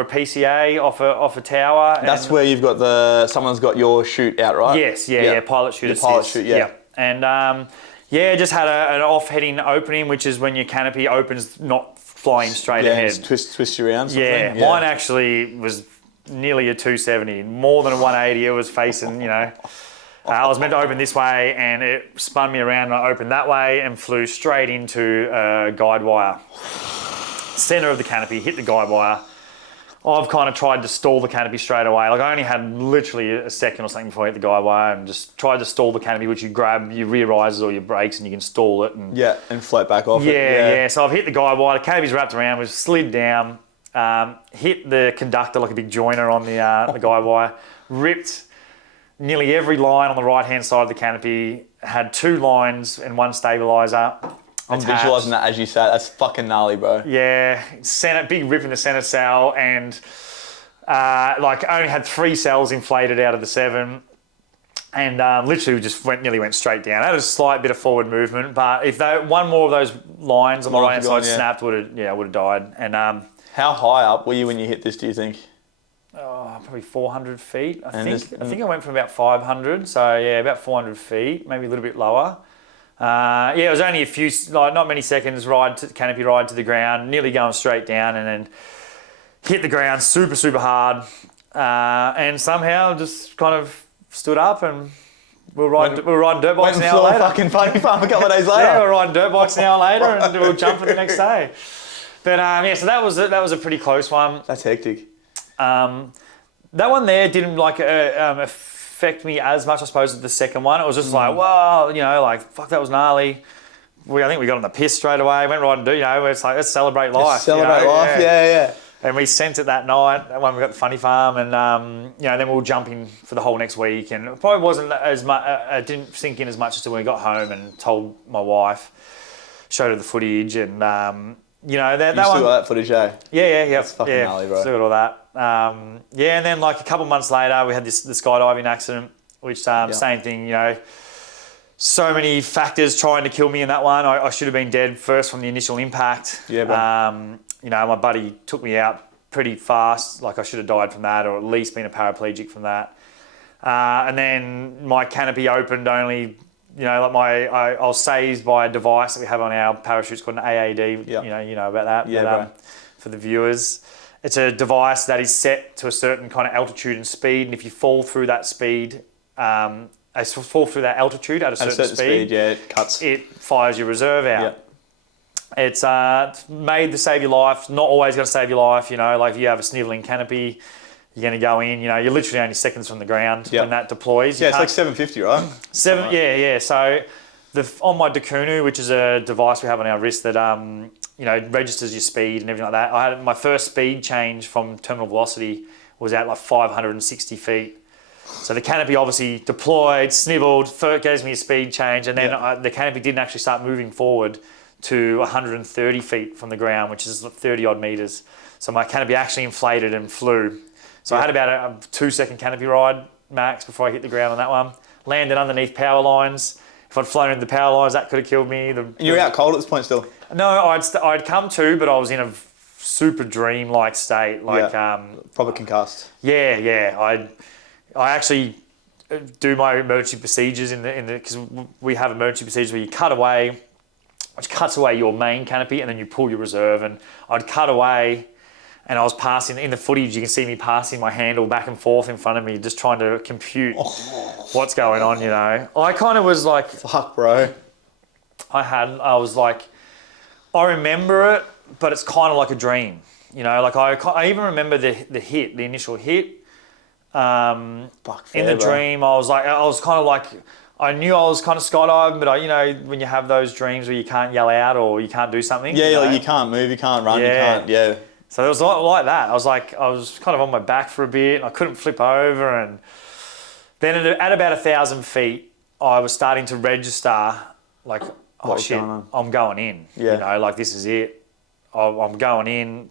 a PCA off a tower. That's where you've got someone's got your chute out, right? Yes, yeah, pilot chute. The pilot chute, yeah. And just had an off-heading opening, which is when your canopy opens, not flying straight ahead. Twist you around. Yeah, mine actually was nearly a 270, more than a 180. It was facing, you know, I was meant to open this way and it spun me around and I opened that way and flew straight into a guide wire. Center of the canopy, hit the guide wire. I've kind of tried to stall the canopy straight away. Like I only had literally a second or something before I hit the guide wire and just tried to stall the canopy, which you grab your rear risers or your brakes and you can stall it. And float back off it. Yeah. So I've hit the guide wire, the canopy's wrapped around, we've slid down, hit the conductor like a big joiner on the guide wire, ripped nearly every line on the right-hand side of the canopy, had 2 lines and 1 stabilizer. I'm visualising that as you say it. That's fucking gnarly, bro. Yeah, big rip in the centre cell and only had 3 cells inflated out of the 7 and literally just nearly went straight down. That was a slight bit of forward movement, but if one more of those lines on the right-hand side snapped, I would have died. And how high up were you when you hit this, do you think? Probably 400 feet. I think I went from about 500, so yeah, about 400 feet, maybe a little bit lower. It was only a few, not many seconds canopy ride to the ground, nearly going straight down, and then hit the ground super, super hard, and somehow just kind of stood up and we were riding dirt bikes an hour later. Fucking Funny Farm a couple of days later. Yeah, we were riding dirt bikes an hour later and we were jumping the next day. But so that was a pretty close one. That's hectic. That one there didn't affect me as much, I suppose, as the second one. It was just like, whoa, you know, like, fuck, that was gnarly. I think we got on the piss straight away, went right and it's like, let's celebrate life. Celebrate life, yeah. And we sent it that night when we got the Funny Farm and, then we were jumping for the whole next week and it probably wasn't as much, it didn't sink in as much as when we got home and told my wife, showed her the footage and, you know, that You still one. got that footage, eh? Yeah. That's fucking gnarly, bro. Still got all that. And then like a couple months later, we had the skydiving accident, which same thing, you know. So many factors trying to kill me in that one. I should have been dead first from the initial impact. Yeah, bro. You know, my buddy took me out pretty fast. Like I should have died from that, or at least been a paraplegic from that. And then my canopy opened only, you know, like I was saved by a device that we have on our parachutes called an AAD. Yep. You know about that. Yeah, but, for the viewers, it's a device that is set to a certain kind of altitude and speed, and if you fall through that speed, fall through that altitude at a certain speed, it cuts. It fires your reserve out. Yep. It's made to save your life. Not always going to save your life. You know, like if you have a snivelling canopy, you're going to go in. You know, you're literally only seconds from the ground when that deploys. Yeah, it's like 750, right? Yeah. So on my Dakunu, which is a device we have on our wrist that you know, registers your speed and everything like that. I had my first speed change from terminal velocity was at like 560 feet. So the canopy obviously deployed, sniveled, first gives me a speed change, and then the canopy didn't actually start moving forward to 130 feet from the ground, which is 30 odd meters. So my canopy actually inflated and flew. So I had about a 2-second canopy ride max before I hit the ground on that one. Landed underneath power lines. If I'd flown into the power lines, that could have killed me. And you were out cold at this point still? No, I'd come to, but I was in a super dream-like state. Like proper concussed. Yeah. I actually do my emergency procedures in the because we have emergency procedures where you cut away, which cuts away your main canopy, and then you pull your reserve. And I'd cut away, and I was passing in the footage. You can see me passing my handle back and forth in front of me, just trying to compute what's going on. You know, I kind of was like, fuck, bro. I was like, I remember it, but it's kind of like a dream. You know, like I even remember the initial hit. In the dream, I was kind of like, I knew I was kind of skydiving, but you know, when you have those dreams where you can't yell out or you can't do something. Yeah, you know? like you can't move, you can't run, you can't, So it was like that. I was kind of on my back for a bit, and I couldn't flip over, and then at about 1,000 feet, I was starting to register, like, oh shit, I'm going in. Yeah. You know, like this is it. I'm going in.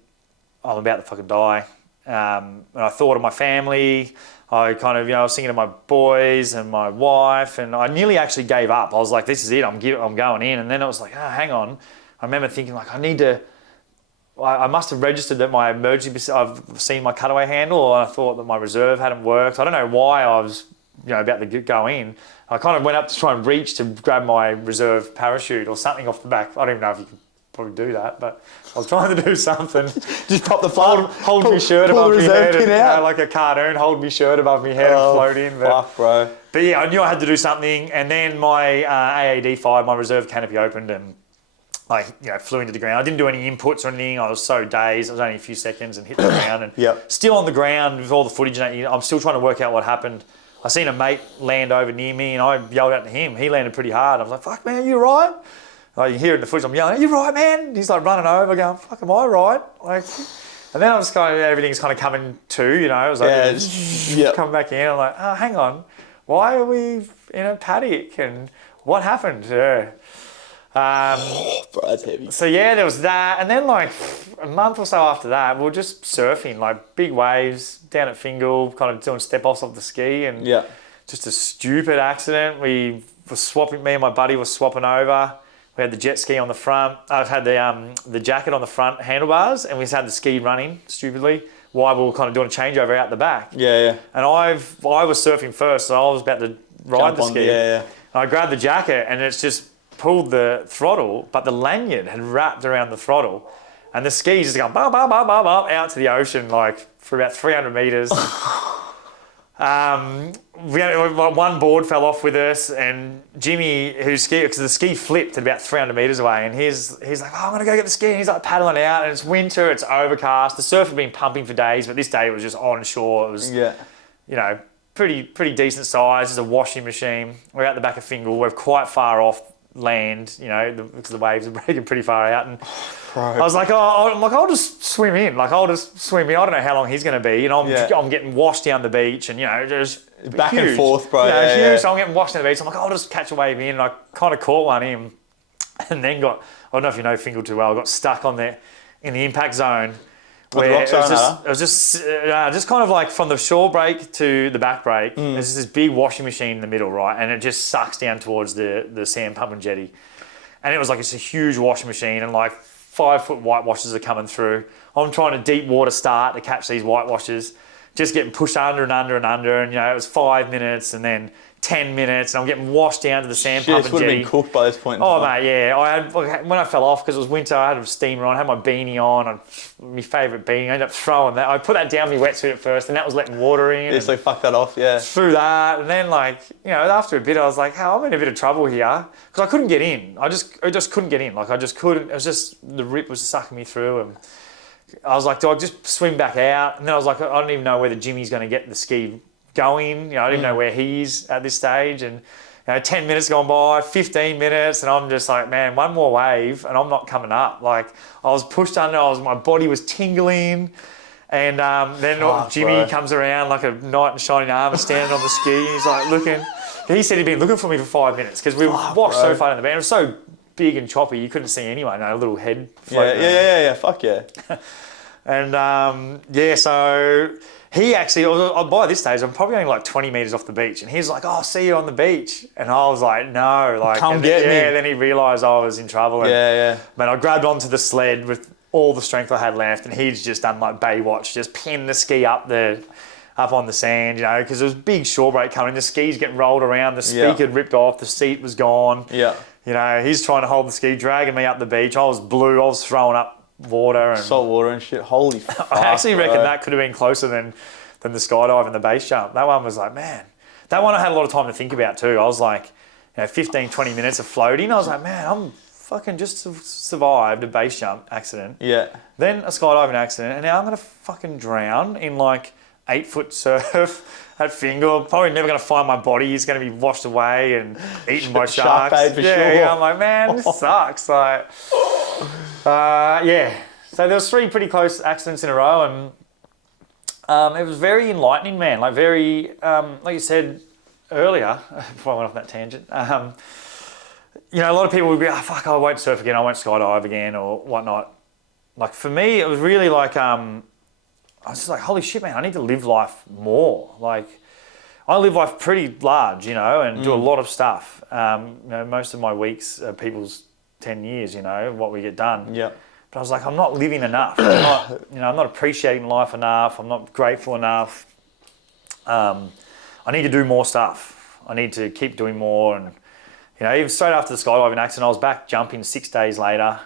I'm about to fucking die. And I thought of my family. I kind of, you know, I was thinking of my boys and my wife, and I nearly actually gave up. I was like, this is it. I'm going in. And then I was like, hang on. I remember thinking like, I must have registered that my emergency, I've seen my cutaway handle, and I thought that my reserve hadn't worked. I don't know why I was, you know, about to go in. I kind of went up to try and reach to grab my reserve parachute or something off the back. I don't even know if you can probably do that, but I was trying to do something. Just pop the phone, hold my shirt above my head, pin out. like a cartoon, hold my shirt above my head and float in. Fuck, bro. But yeah, I knew I had to do something, and then my AAD fired, my reserve canopy opened, and I flew into the ground. I didn't do any inputs or anything. I was so dazed. It was only a few seconds and hit the ground, and still on the ground with all the footage and that. I'm still trying to work out what happened. I seen a mate land over near me, and I yelled out to him. He landed pretty hard. I was like, "Fuck, man, you right?" Like, you hear it in the footage, I'm yelling, "Are you right, man?" He's like running over, going, "Fuck, am I right?" Like, and then I was kind of, everything's kind of coming to, you know, it was like, coming back in. I'm like, oh, hang on, why are we in a paddock, and what happened? Yeah. Bro, that's heavy. So yeah, there was that, and then like a month or so after that, we were just surfing, like big waves down at Fingal, kind of doing step-offs off the ski, and just a stupid accident. We were swapping, me and my buddy were swapping over. We had the jet ski on the front. I had the jacket on the front handlebars, and we just had the ski running stupidly while we were kind of doing a changeover out the back. Yeah. And I was surfing first, so I was about to ride the ski. And I grabbed the jacket, and it's just pulled the throttle, but the lanyard had wrapped around the throttle, and the ski's just going out to the ocean, like for about 300 meters. We had one board fell off with us, and Jimmy, who's ski, because the ski flipped at about 300 meters away, and he's like, "Oh, I'm gonna go get the ski." And he's like paddling out, and it's winter, it's overcast. The surf had been pumping for days, but this day it was just on shore. It was, you know, pretty decent size. There's a washing machine. We're out the back of Fingal. We're quite far off land, you know, because the waves are breaking pretty far out. And I was like, I'll just swim in. Like, I'll just swim in. I don't know how long he's going to be. You know, I'm getting washed down the beach, and, you know, just back huge. and forth, bro. You know, huge. So I'm getting washed down the beach. I'm like, I'll just catch a wave in. And I kind of caught one in. and then I don't know if you know Fingal too well, I got stuck in the impact zone. Where it was just kind of like from the shore brake to the back brake, there's just this big washing machine in the middle, right? And it just sucks down towards the sand pump and jetty. And it was like, it's a huge washing machine and like 5-foot whitewashers are coming through. I'm trying to deep water start to catch these whitewashers, just getting pushed under and under and under. And, it was 5 minutes and then 10 minutes and I'm getting washed down to the sand pump and jetty. Would have been cooked by this point in time. time. Mate, yeah. When I fell off, because it was winter, I had a steamer on, I had my beanie on, my favourite beanie. I ended up throwing that. I put that down my wetsuit at first and that was letting water in. Yeah, so fuck that off, yeah. Threw that. And then after a bit, I was like, hey, I'm in a bit of trouble here. Because I couldn't get in. I just couldn't get in. I just couldn't. It was just, the rip was sucking me through. And I was like, do I just swim back out? And then I was like, I don't even know whether Jimmy's going to get the ski going. I don't even know where he is at this stage. And 10 minutes gone by, 15 minutes, and I'm just like, man, one more wave and I'm not coming up. Like, I was pushed under, my body was tingling. And then Jimmy comes around like a knight in shining armour standing on the ski. He's like looking. He said he'd been looking for me for 5 minutes because we washed so far in the band. It was so big and choppy, you couldn't see anyone. A little head floating. Yeah, fuck yeah. And so he actually, by this stage, I'm probably only like 20 metres off the beach. And he's like, oh, see you on the beach. And I was like, no. Come get me. Yeah, then he realised I was in trouble. And, Man, I grabbed onto the sled with all the strength I had left. And he's just done like Baywatch, just pinned the ski up on the sand, because there was big shore break coming. The skis getting rolled around. The speaker had ripped off. The seat was gone. Yeah. He's trying to hold the ski, dragging me up the beach. I was blue. I was throwing up water and salt water and shit. Holy fuck. I actually reckon that could have been closer than the skydive and the base jump. That one was like, man, that one I had a lot of time to think about too. I was like, 15, 20 minutes of floating. I was like, man, I'm fucking just survived a base jump accident. Yeah. Then a skydiving accident, and now I'm going to fucking drown in like 8-foot surf at Fingal. Probably never going to find my body. He's going to be washed away and eaten by sharks. Shark bait for sure. Yeah, I'm like, man, this sucks. Like, So there was 3 pretty close accidents in a row, and it was very enlightening, man. Like very, like you said earlier, before I went off that tangent. A lot of people would be, fuck, I won't surf again, I won't skydive again, or whatnot. Like for me, it was really like, I was just like, holy shit, man, I need to live life more. Like, I live life pretty large, and do a lot of stuff. Most of my weeks are people's 10 years, what we get done. Yeah. But I was like, I'm not living enough. I'm not appreciating life enough. I'm not grateful enough. I need to do more stuff. I need to keep doing more. And, even straight after the skydiving accident, I was back jumping 6 days later.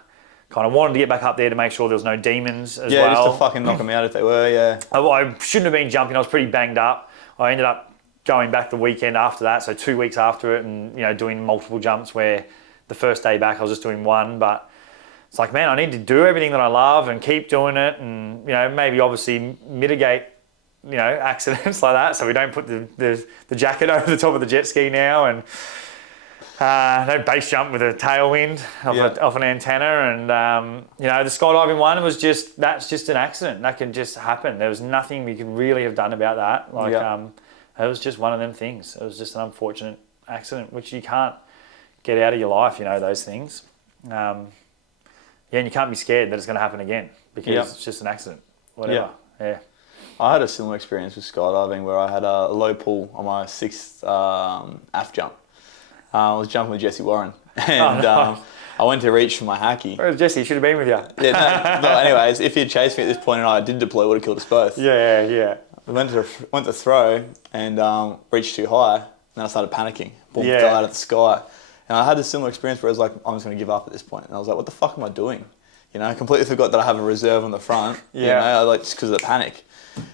Kind of wanted to get back up there to make sure there was no demons as well. Yeah, just to fucking knock them out if they were, yeah. I shouldn't have been jumping. I was pretty banged up. I ended up going back the weekend after that, so 2 weeks after it, and, doing multiple jumps where the first day back I was just doing one. But it's like, man, I need to do everything that I love and keep doing it, and maybe obviously mitigate accidents like that, so we don't put the jacket over the top of the jet ski now, and no base jump with a tailwind off an antenna, and the skydiving one that's just an accident that can just happen. There was nothing we could really have done about that. It was just one of them things. It was just an unfortunate accident which you can't get out of your life, those things. And you can't be scared that it's going to happen again because it's just an accident, whatever. Yeah. I had a similar experience with skydiving where I had a low pull on my 6th aft jump. I was jumping with Jesse Warren and I went to reach for my hacky. Where's Jesse? Should have been with you. Anyways, if he'd chased me at this point and I did deploy, it would have killed us both. Yeah. I went to throw and reached too high, and then I started panicking. Boom, fell out of the sky. And I had a similar experience where I was like, I'm just going to give up at this point. And I was like, what the fuck am I doing? I completely forgot that I have a reserve on the front. Just because of the panic.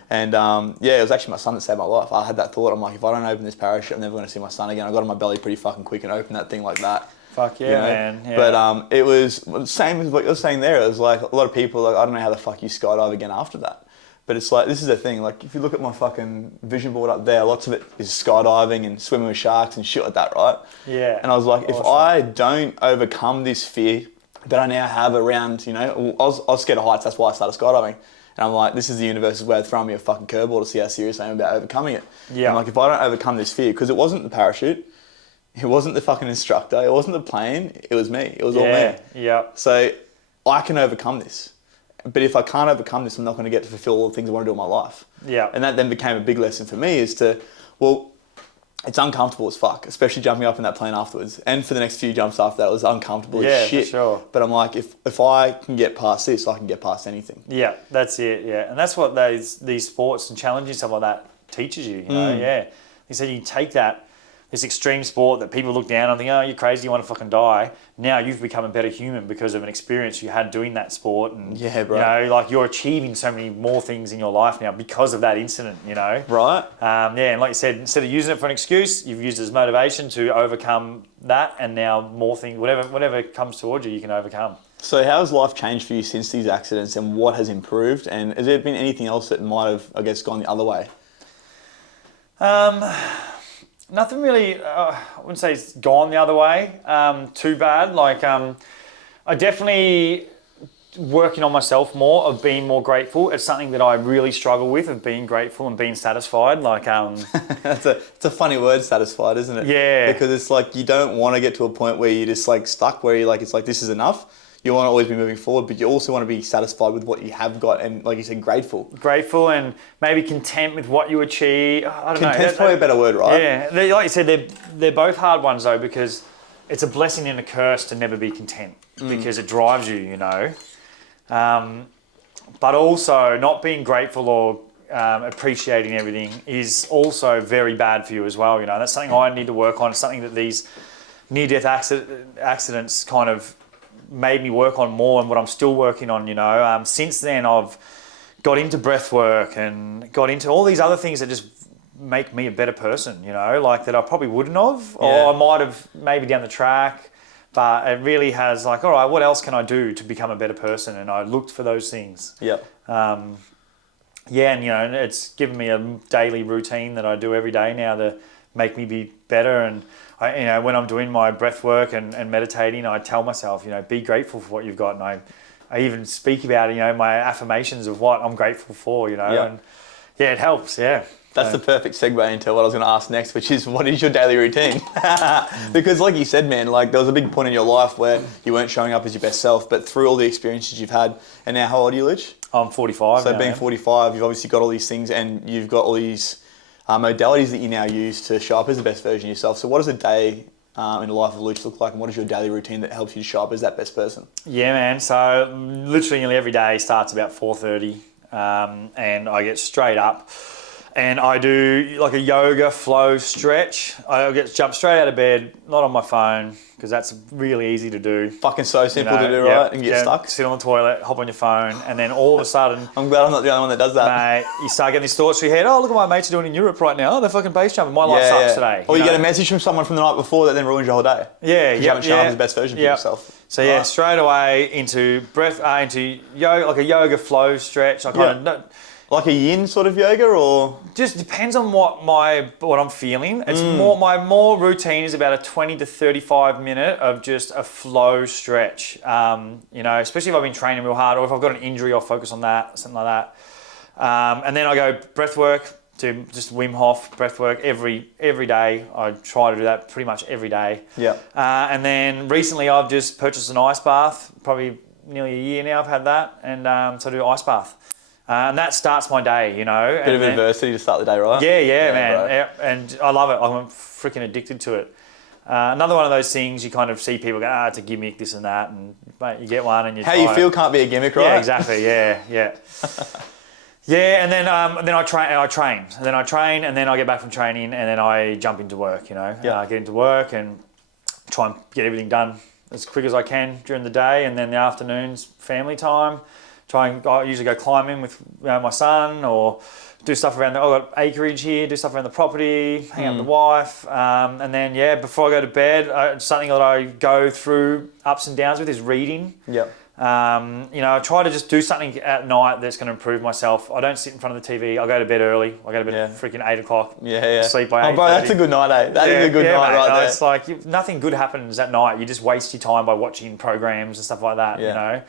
And it was actually my son that saved my life. I had that thought. I'm like, if I don't open this parachute, I'm never going to see my son again. I got on my belly pretty fucking quick and opened that thing like that. Fuck yeah, man. Yeah. But it was the same as what you're saying there. It was like a lot of people, like, I don't know how the fuck you skydive again after that. But it's like, this is the thing, like if you look at my fucking vision board up there, lots of it is skydiving and swimming with sharks and shit like that, right? Yeah. And I was like, if I don't overcome this fear that I now have around, I was scared of heights, that's why I started skydiving. And I'm like, this is the universe's way of throwing me a fucking curveball to see how serious I am about overcoming it. Yeah. I'm like, if I don't overcome this fear, because it wasn't the parachute, It wasn't the fucking instructor. It wasn't the plane. It was me. It was all me. Yeah. So I can overcome this. But if I can't overcome this, I'm not going to get to fulfill all the things I want to do in my life. Yeah. And that then became a big lesson for me is to, well, it's uncomfortable as fuck, especially jumping up in that plane afterwards. And for the next few jumps after that, it was uncomfortable as shit. For sure. But I'm like, if I can get past this, I can get past anything. Yeah, that's it. Yeah, and that's what these sports and challenging stuff like that teaches you. You know, yeah. He said you take this extreme sport that people look down on and think, oh, you're crazy, you want to fucking die. Now you've become a better human because of an experience you had doing that sport. And, yeah, bro. You know, like you're achieving so many more things in your life now because of that incident, you know. Right. Yeah, and like you said, instead of using it for an excuse, you've used it as motivation to overcome that, and now more things, whatever comes towards you, you can overcome. So how has life changed for you since these accidents, and what has improved? And has there been anything else that might have, I guess, gone the other way? Nothing really, I wouldn't say it's gone the other way too bad. Like, I definitely working on myself more, of being more grateful. It's something that I really struggle with, of being grateful and being satisfied. Like, it's a funny word, satisfied, isn't it? Yeah. Because it's like you don't want to get to a point where you're just like stuck, where you're like, it's like, this is enough. You want to always be moving forward, but you also want to be satisfied with what you have got and, like you said, grateful. Grateful and maybe content with what you achieve. I don't know. Content's probably a better word, right? Yeah. Like you said, they're both hard ones, though, because it's a blessing and a curse to never be content because it drives you, you know. But also not being grateful or appreciating everything is also very bad for you as well, you know. That's something I need to work on. It's something that these near-death accidents kind of made me work on more, and what I'm still working on, you know. Since then, I've got into breath work and got into all these other things that just make me a better person, you know, like that I probably wouldn't have, or I might have maybe down the track, but it really has like, all right, what else can I do to become a better person? And I looked for those things. Yep. And, you know, it's given me a daily routine that I do every day now to make me be better. And I, you know, when I'm doing my breath work and meditating, I tell myself, you know, be grateful for what you've got. And I even speak about, you know, my affirmations of what I'm grateful for, you know, and yeah, it helps. Yeah. That's the perfect segue into what I was going to ask next, which is, what is your daily routine? Because like you said, man, like there was a big point in your life where you weren't showing up as your best self, but through all the experiences you've had, and now how old are you, Lich? I'm 45 So now, being 45, you've obviously got all these things, and you've got all these modalities that you now use to show up as the best version of yourself. So what does a day in the life of Luch look like, and what is your daily routine that helps you to show up as that best person? Yeah, man. So literally every day starts about 4:30, and I get straight up and I do like a yoga flow stretch. I jump straight out of bed, not on my phone, because that's really easy to do. Fucking so simple to do, right? And get stuck. Sit on the toilet, hop on your phone, and then all of a sudden... I'm glad I'm not the only one that does that. Mate, you start getting these thoughts through your head. Oh, look what my mates are doing in Europe right now. They're fucking base jumping. My life sucks today. Or you get a message from someone from the night before that then ruins your whole day. Yeah, you haven't shown up as the best version of yourself. So straight away into breath, into yoga, like a yoga flow stretch. I kind of... Like a yin sort of yoga, or just depends on what I'm feeling. It's more routine is about a 20 to 35 minute of just a flow stretch. You know, especially if I've been training real hard, or if I've got an injury, I'll focus on that, something like that. And then I go breath work, to just Wim Hof breath work every day. I try to do that pretty much every day. Yeah. And then recently I've just purchased an ice bath. Probably nearly a year now I've had that, and so I do ice bath. And that starts my day, you know. Bit of adversity to start the day, right? Yeah, man. Yeah, and I love it. I'm freaking addicted to it. Another one of those things you kind of see people go, it's a gimmick, this and that, and mate, you get one and you. How you feel can't be a gimmick, right? Yeah, exactly. Yeah. Yeah, and then I train, and then I get back from training, and then I jump into work. You know, get into work and try and get everything done as quick as I can during the day, and then the afternoons, family time. I usually go climbing with my son, or do stuff around I've got acreage here, do stuff around the property, hang out with the wife. And then, before I go to bed, something that I go through ups and downs with is reading. Yep. You know, I try to just do something at night that's going to improve myself. I don't sit in front of the TV. I go to bed early. I go to bed at freaking 8 o'clock. Yeah. Sleep by 8:30. Oh, bro, that's a good night, eh? That is a good night right there. It's like nothing good happens at night. You just waste your time by watching programs and stuff like that, you know.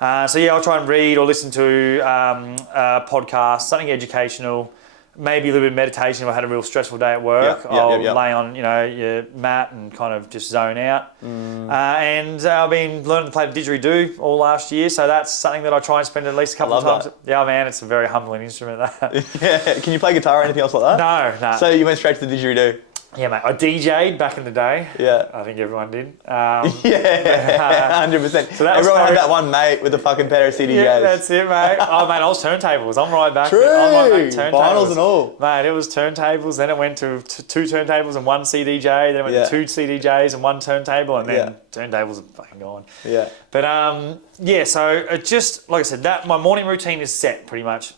I'll try and read or listen to a podcast, something educational. maybe a little bit of meditation if I had a real stressful day at work. I'll lay on, your mat and kind of just zone out. And I've been learning to play the didgeridoo all last year, so that's something that I try and spend at least a couple of times. That. Yeah, man, it's a very humbling instrument. That. Yeah. Can you play guitar or anything else like that? No. So you went straight to the didgeridoo? Yeah, mate. I DJ'd back in the day. Yeah. I think everyone did. 100%. So everyone had that one mate with a fucking pair of CDJs. Yeah, that's it, mate. Oh, mate, I was turntables. I'm right back. True. Turntables. Vinyls and all. Mate, it was turntables. Then it went to two turntables and one CDJ. Then it went to two CDJs and one turntable. And then turntables are fucking gone. Yeah. But, so it just, like I said, that my morning routine is set pretty much.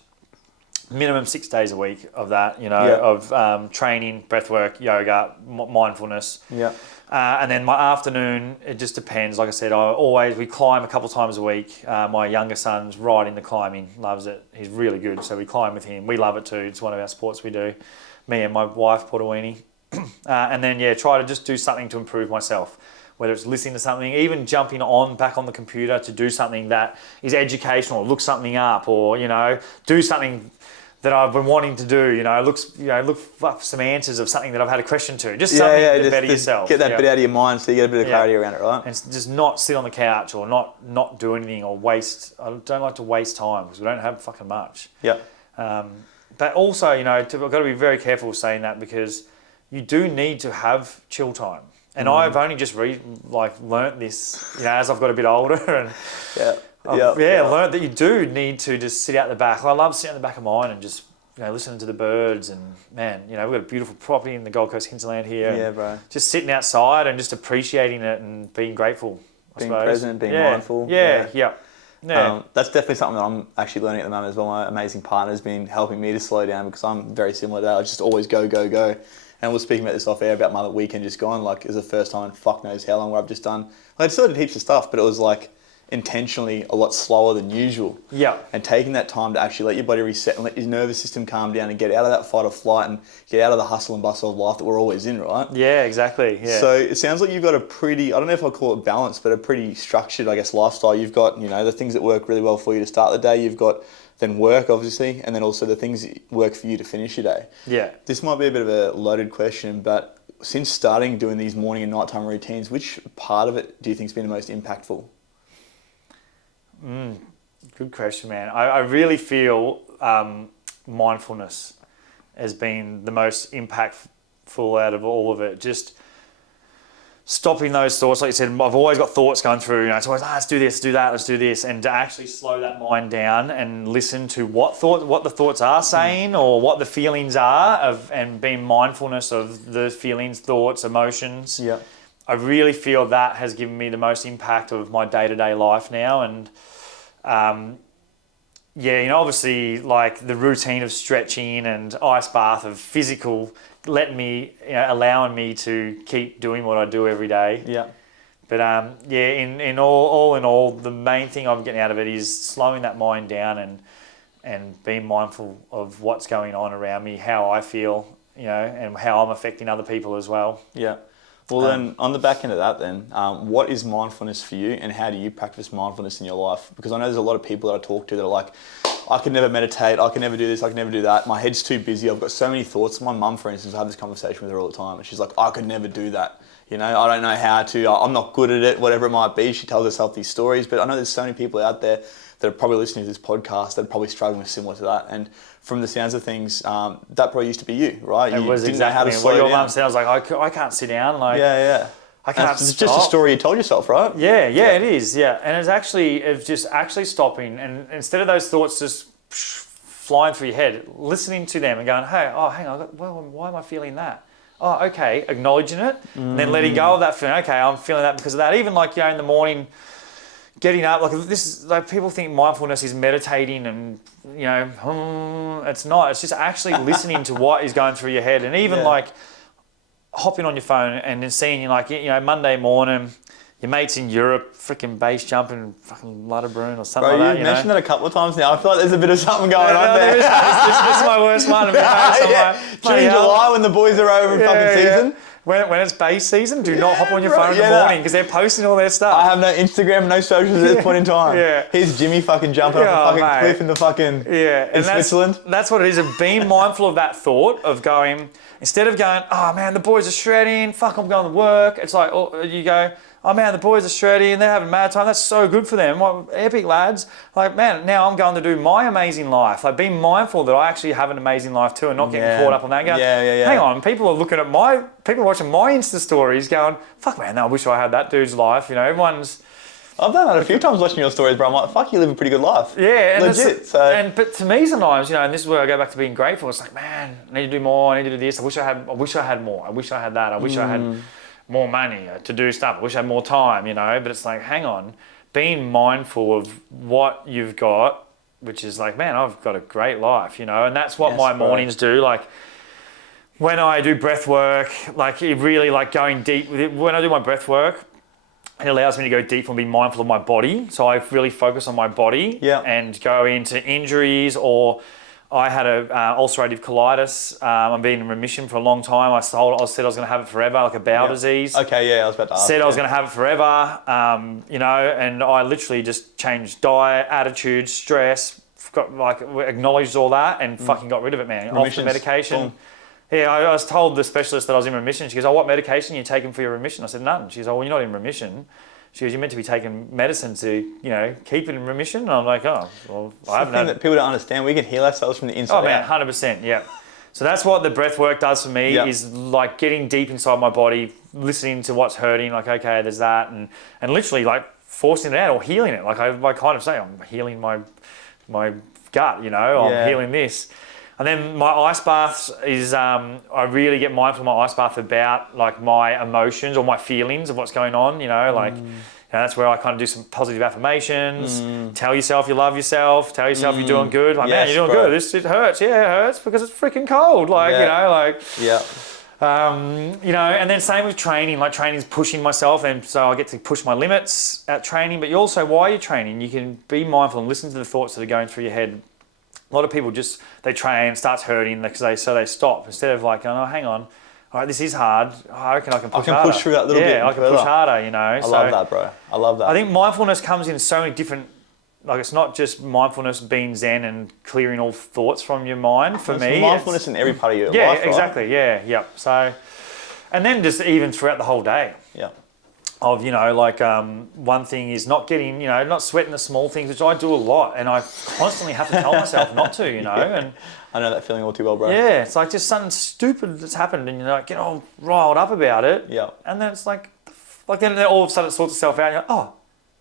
Minimum 6 days a week of that, of training, breathwork, yoga, mindfulness. Yeah. And then my afternoon, it just depends. Like I said, we climb a couple of times a week. My younger son's right into climbing, loves it. He's really good, so we climb with him. We love it too. It's one of our sports we do. Me and my wife, Portawini. And then, try to just do something to improve myself. Whether it's listening to something, even jumping back on the computer to do something that is educational, look something up, or, do something that I've been wanting to do, look up some answers of something that I've had a question to. Just something to better yourself. Get that bit out of your mind so you get a bit of clarity around it, right? And just not sit on the couch or not do anything or waste. I don't like to waste time because we don't have fucking much. Yeah. But also, I've got to be very careful with saying that because you do need to have chill time. And I've only just learnt this, as I've got a bit older and learnt that you do need to just sit out the back. I love sitting at the back of mine and just, listening to the birds and, man, we've got a beautiful property in the Gold Coast hinterland here. Yeah, bro. Just sitting outside and just appreciating it and being grateful, I suppose. Being present, being mindful. Yeah. That's definitely something that I'm actually learning at the moment as well. My amazing partner's been helping me to slow down because I'm very similar to that. I just always go. And we're speaking about this off air about my weekend just gone. It was the first time in fuck knows how long where I've just done. I still did heaps of stuff, but it was intentionally a lot slower than usual. Yeah. And taking that time to actually let your body reset and let your nervous system calm down and get out of that fight or flight and get out of the hustle and bustle of life that we're always in, right? Yeah, exactly. Yeah. So it sounds like you've got a pretty, I don't know if I'll call it balanced, but a pretty structured, lifestyle. You've got, the things that work really well for you to start the day. You've got then work, obviously, and then also the things that work for you to finish your day. Yeah. This might be a bit of a loaded question, but since starting doing these morning and nighttime routines, which part of it do you think has been the most impactful? Good question, man. I really feel mindfulness has been the most impactful out of all of it. Just stopping those thoughts, like you said, I've always got thoughts going through. It's always, let's do this, let's do that, let's do this, and to actually slow that mind down and listen to what the thoughts are saying or what the feelings are and being mindfulness of the feelings, thoughts, emotions. Yeah. I really feel that has given me the most impact of my day-to-day life now. And obviously the routine of stretching and ice bath of physical allowing me to keep doing what I do every day. Yeah. But in all, the main thing I'm getting out of it is slowing that mind down and being mindful of what's going on around me, how I feel, and how I'm affecting other people as well. Yeah. Well, then, on the back end of that then, what is mindfulness for you and how do you practice mindfulness in your life? Because I know there's a lot of people that I talk to that are like, I could never meditate, I can never do this, I can never do that. My head's too busy, I've got so many thoughts. My mum, for instance, I have this conversation with her all the time and she's like, I could never do that. I don't know how to, I'm not good at it, whatever it might be. She tells herself these stories, but I know there's so many people out there that are probably listening to this podcast that are probably struggling with similar to that. And from the sounds of things, that probably used to be you, right? It was didn't exactly know how to slow what your down. mum said. I was like, I can't sit down. I can't It's just a story you told yourself, right? Yeah, it is. Yeah, and it's just actually stopping and instead of those thoughts just flying through your head, listening to them and going, hey, hang on, why am I feeling that? Oh, okay, acknowledging it and then letting go of that feeling. Okay, I'm feeling that because of that. Even in the morning, getting up, people think mindfulness is meditating and, it's not. It's just actually listening to what is going through your head and even hopping on your phone and then seeing Monday morning, your mate's in Europe, freaking base jumping, fucking Ludderbroon or something like that. Bro, you've mentioned that a couple of times now. I feel like there's a bit of something going on there. This is my worst one. June, July when the boys are over in fucking season. when it's base season, do not hop on your phone in the morning because they're posting all their stuff. I have no Instagram, no socials at this point in time. Yeah. Here's Jimmy fucking jumping off the fucking cliff in the fucking in Switzerland. That's what it is, of being mindful of that thought of going, instead of going, oh man, the boys are shredding, fuck, I'm going to work. It's like, you go, oh man, the boys are shredding, they're having mad time. That's so good for them. What epic lads. Like, man, now I'm going to do my amazing life. Like, being mindful that I actually have an amazing life too, and not getting caught up on that. And going, hang on, people are looking at people are watching my Insta stories going, fuck man, I wish I had that dude's life. You know, everyone's... I've done that a few times watching your stories, bro. I'm like, fuck, you live a pretty good life. Yeah, and legit. But to me sometimes, and this is where I go back to being grateful. It's like, man, I need to do more. I need to do this. I wish I had more. I wish I had that. I wish I had more money to do stuff. I wish I had more time, But it's like, hang on, being mindful of what you've got, which is like, man, I've got a great life, And that's what my mornings do. Like, when I do breath work, like it really like going deep with it. When I do my breath work, it allows me to go deep and be mindful of my body. So I really focus on my body and go into injuries. Or I had a ulcerative colitis. I've been in remission for a long time. I said I was going to have it forever, like a bowel disease. Okay, I was about to ask. Said I was going to have it forever, and I literally just changed diet, attitude, stress, acknowledged all that and fucking got rid of it, man. Off the medication. Boom. Yeah, I was told the specialist that I was in remission. She goes, oh, what medication are you taking for your remission? I said, none. She goes, oh, well, you're not in remission. She goes, you're meant to be taking medicine to, keep it in remission. And I'm like, oh, well, I haven't. That people don't understand. We can heal ourselves from the inside out. Oh, man, 100%, yeah. So that's what the breath work does for me is like getting deep inside my body, listening to what's hurting, like, okay, there's that, and literally like forcing it out or healing it. Like I kind of say, I'm healing my gut, I'm healing this. And then my ice baths is, I really get mindful of my ice bath about like my emotions or my feelings of what's going on, that's where I kind of do some positive affirmations, tell yourself you love yourself, tell yourself you're doing good. Like, man, you're doing good. It hurts. Yeah, it hurts because it's freaking cold. And then same with training. Like training is pushing myself, and so I get to push my limits at training. But you also, while you're training, you can be mindful and listen to the thoughts that are going through your head. A lot of people they train, it starts hurting, so they stop instead of like, oh, hang on, all right, this is hard. I reckon I can push harder. Push through that little bit. Yeah, I can push harder, I love that, bro. I love that. I think mindfulness comes in so many different. Like it's not just mindfulness being zen and clearing all thoughts from your mind. For me, mindfulness in every part of your life. Yeah, exactly. Right? Yeah. So, and then just even throughout the whole day. Yeah. Of one thing is not getting not sweating the small things, which I do a lot, and I constantly have to tell myself not to, and I know that feeling all too well, bro. Yeah, it's like just something stupid that's happened, and get all riled up about it. Yeah. And then it's like then all of a sudden it sorts itself out. And you're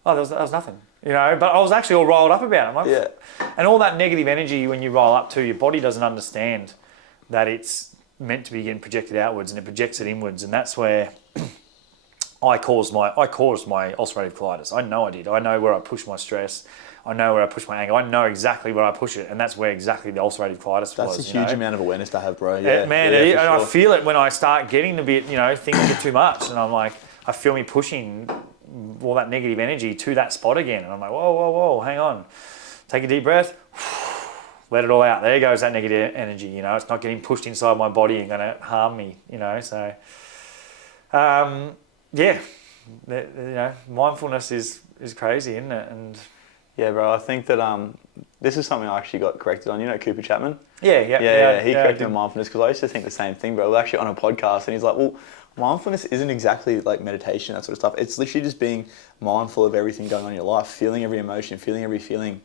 like, that was nothing, But I was actually all riled up about it. I'm like, and all that negative energy when you roll up to, your body doesn't understand that it's meant to be getting projected outwards, and it projects it inwards, and that's where. I caused my ulcerative colitis. I know I did. I know where I push my stress. I know where I push my anger. I know exactly where I push it, and that's where exactly the ulcerative colitis was. That's a huge amount of awareness to have, bro. Yeah, man. And I feel it when I start getting a bit, things get too much, and I'm like, I feel me pushing all that negative energy to that spot again, and I'm like, whoa, hang on, take a deep breath, let it all out. There goes that negative energy. It's not getting pushed inside my body and going to harm me. So. Yeah, mindfulness is crazy, isn't it? And yeah, bro, I think that this is something I actually got corrected on. Cooper Chapman? Yeah. He corrected on mindfulness because I used to think the same thing, bro. We're actually on a podcast, and he's like, well, mindfulness isn't exactly like meditation, that sort of stuff. It's literally just being mindful of everything going on in your life, feeling every emotion, feeling every feeling,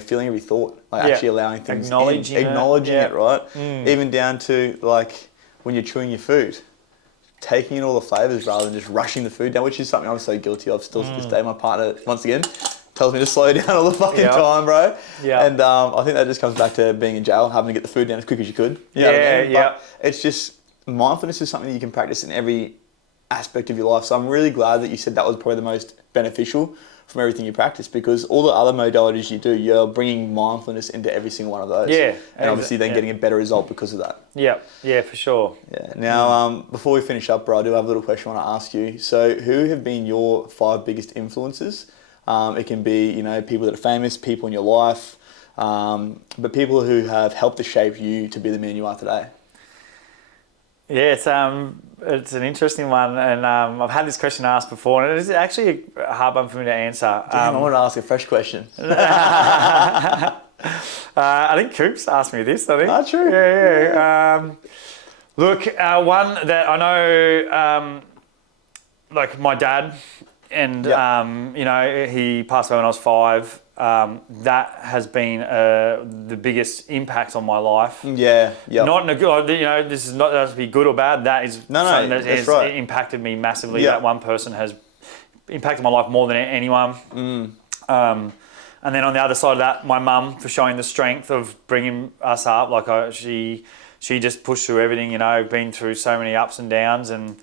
feeling every thought, actually allowing things acknowledging it, right? Even down to like when you're chewing your food. Taking in all the flavours rather than just rushing the food down, which is something I'm so guilty of still to this day. My partner, once again, tells me to slow down all the fucking time, bro. Yeah. And I think that just comes back to being in jail, having to get the food down as quick as you could. You know what I mean? But it's just, mindfulness is something you can practice in every aspect of your life. So I'm really glad that you said that was probably the most beneficial from everything you practice, because all the other modalities you do, you're bringing mindfulness into every single one of those. Yeah. And obviously then getting a better result because of that. Yeah, for sure. Yeah. Now, before we finish up, bro, I do have a little question I want to ask you. So who have been your 5 biggest influences? It can be, people that are famous, people in your life, but people who have helped to shape you to be the man you are today. Yeah, it's It's an interesting one, and I've had this question asked before, and it's actually a hard one for me to answer. Damn, I want to ask a fresh question. I think Coops asked me this, I think. Oh, true. Yeah. Look, one that I know, like my dad, and, you know, he passed away when I was 5. That has been the biggest impact on my life. Yeah, yeah. Not in a good, you know, this is not that to be good or bad. That is something that has impacted me massively. Yeah. That one person has impacted my life more than anyone. And then on the other side of that, my mum, for showing the strength of bringing us up. Like she just pushed through everything. You know, been through so many ups and downs and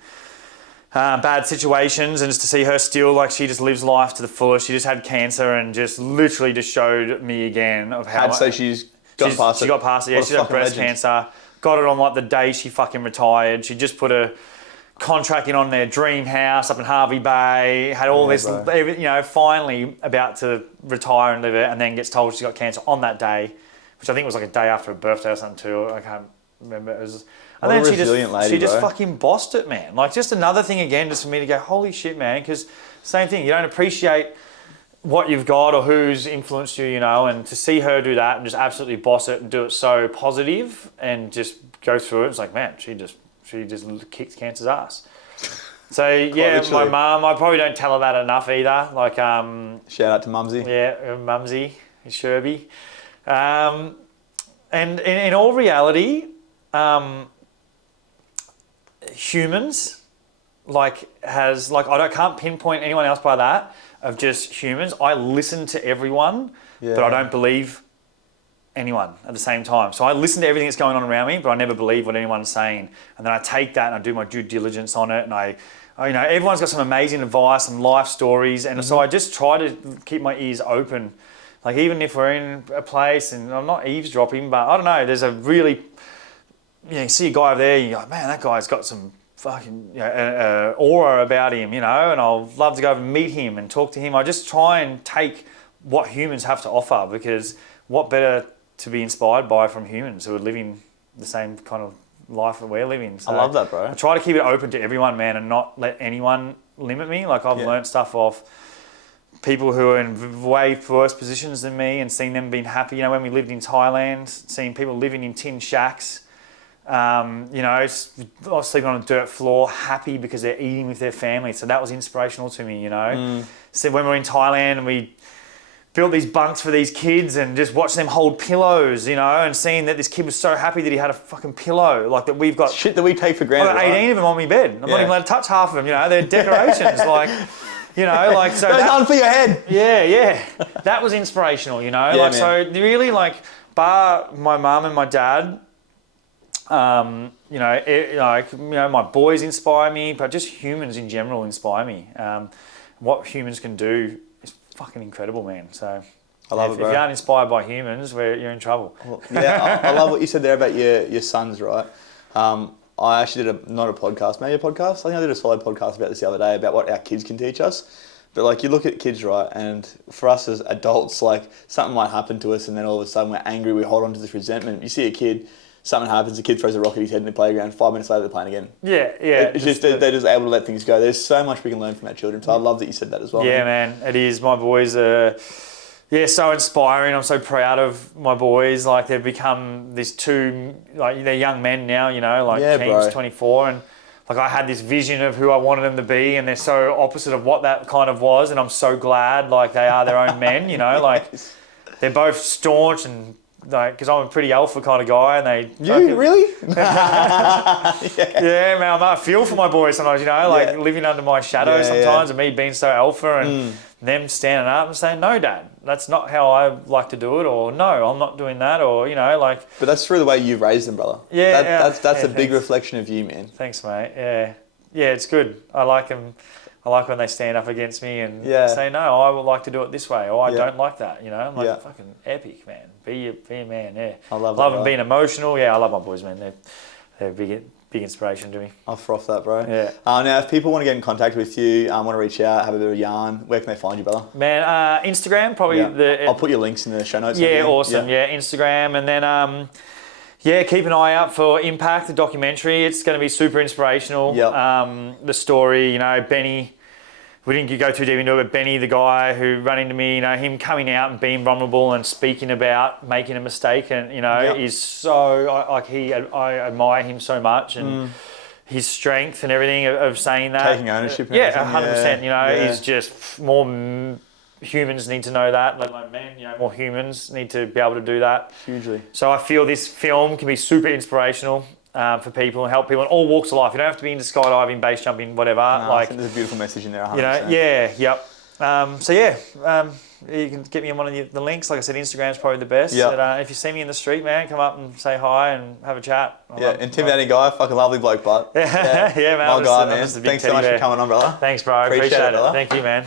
bad situations, and just to see her still, like, she just lives life to the fullest. She just had cancer and just literally just showed me again of how... So she's got past it. She got past it, yeah. She had breast cancer. Got it on like the day she fucking retired. She just put a contract in on their dream house up in Harvey Bay, had all this, you know, finally about to retire and live it, and then gets told she got cancer on that day, which I think was like a day after her birthday or something too. I can't remember. It was... And then she just fucking bossed it, man. Like, just another thing again, just for me to go, holy shit, man. Because same thing, you don't appreciate what you've got or who's influenced you, you know. And to see her do that and just absolutely boss it and do it so positive and just go through it, it's like, man, she just kicked cancer's ass. So yeah, my mum, I probably don't tell her that enough either. Like, shout out to Mumsy. Yeah, Mumsy, Sherby. And in all reality, humans, I can't pinpoint anyone else by that, of just humans. I listen to everyone, but I don't believe anyone at the same time. So I listen to everything that's going on around me, but I never believe what anyone's saying. And then I take that and I do my due diligence on it. And I you know, everyone's got some amazing advice and life stories. And so I just try to keep my ears open. Like, even if we're in a place, and I'm not eavesdropping, but I don't know, there's a really... You know, you see a guy over there, you go, man, that guy's got some fucking, you know, aura about him, you know, and I'll love to go over and meet him and talk to him. I just try and take what humans have to offer, because what better to be inspired by from humans who are living the same kind of life that we're living. So I love that, bro. I try to keep it open to everyone, man, and not let anyone limit me. Like, I've learnt stuff off people who are in way worse positions than me and seen them being happy. You know, when we lived in Thailand, seeing people living in tin shacks, you know, sleeping on a dirt floor, happy because they're eating with their family. So that was inspirational to me, you know. So when we were in Thailand and we built these bunks for these kids and just watched them hold pillows, you know, and seeing that this kid was so happy that he had a fucking pillow, like, that we've got... Shit that we take for granted, I've got 18 of them on my bed. I'm not even allowed to touch half of them, you know. They're decorations, like... You know, like, so that's on for your head. Yeah. That was inspirational, you know. Yeah, so really, like, bar my mum and my dad... you know, my boys inspire me, but just humans in general inspire me. What humans can do is fucking incredible, man. So I love it, bro. If you aren't inspired by humans, you're in trouble. Well, yeah, I love what you said there about your sons, right? I actually did not a podcast, maybe a podcast. I think I did a solo podcast about this the other day, about what our kids can teach us. But, like, you look at kids, right, and for us as adults, like, something might happen to us and then all of a sudden we're angry, we hold on to this resentment. You see a kid, something happens, the kid throws a rock at his head in the playground, 5 minutes later they're playing again. Yeah. It's just they're just able to let things go. There's so much we can learn from our children. So I love that you said that as well. Yeah, man, it is. My boys are, so inspiring. I'm so proud of my boys. Like, they've become these two, like, they're young men now, you know, like, Keen's 24, and like, I had this vision of who I wanted them to be, and they're so opposite of what that kind of was, and I'm so glad, like, they are their own men, you know, like, they're both staunch and, like, because I'm a pretty alpha kind of guy, and they... You, really? Yeah, man, I feel for my boys sometimes, you know, like, living under my shadow sometimes, and me being so alpha, and them standing up and saying, no, Dad, that's not how I like to do it, or no, I'm not doing that, or, you know, like... But that's through the way you've raised them, brother. That's a big reflection of you, man. Thanks, mate. Yeah, it's good. I like them. I like when they stand up against me and say, no, I would like to do it this way, or I don't like that, you know? I'm like, fucking epic, man. Be a man, yeah. I love them being emotional. Yeah, I love my boys, man. They're big inspiration to me. I'll froth that, bro. Yeah. Now, if people want to get in contact with you, want to reach out, have a bit of a yarn, where can they find you, brother? Man, Instagram, probably. I'll put your links in the show notes. Yeah, awesome. Yeah, Instagram. And then, Yeah, keep an eye out for Impact, the documentary. It's going to be super inspirational. Yep. The story, you know, Benny, we didn't go too deep into it, but Benny, the guy who ran into me, you know, him coming out and being vulnerable and speaking about making a mistake and, you know, is so, I admire him so much and his strength and everything of saying that. Taking ownership. And yeah, 100%, you know, Yeah. is just more humans need to know that, let alone men, you know, more humans need to be able to do that. Hugely. So I feel this film can be super inspirational for people and help people in all walks of life. You don't have to be into skydiving, base jumping, whatever. No, like, I think there's a beautiful message in there, 100%. you know, you can get me on one of the links. Like I said, Instagram's probably the best. Yep. But, if you see me in the street, man, come up and say hi and have a chat. Intimidating guy, fucking lovely bloke, but yeah, man. my guy, man. I'm just a big Thanks so teddy much bear. for coming on, brother. Thanks, bro. Appreciate it, brother. Thank you, man.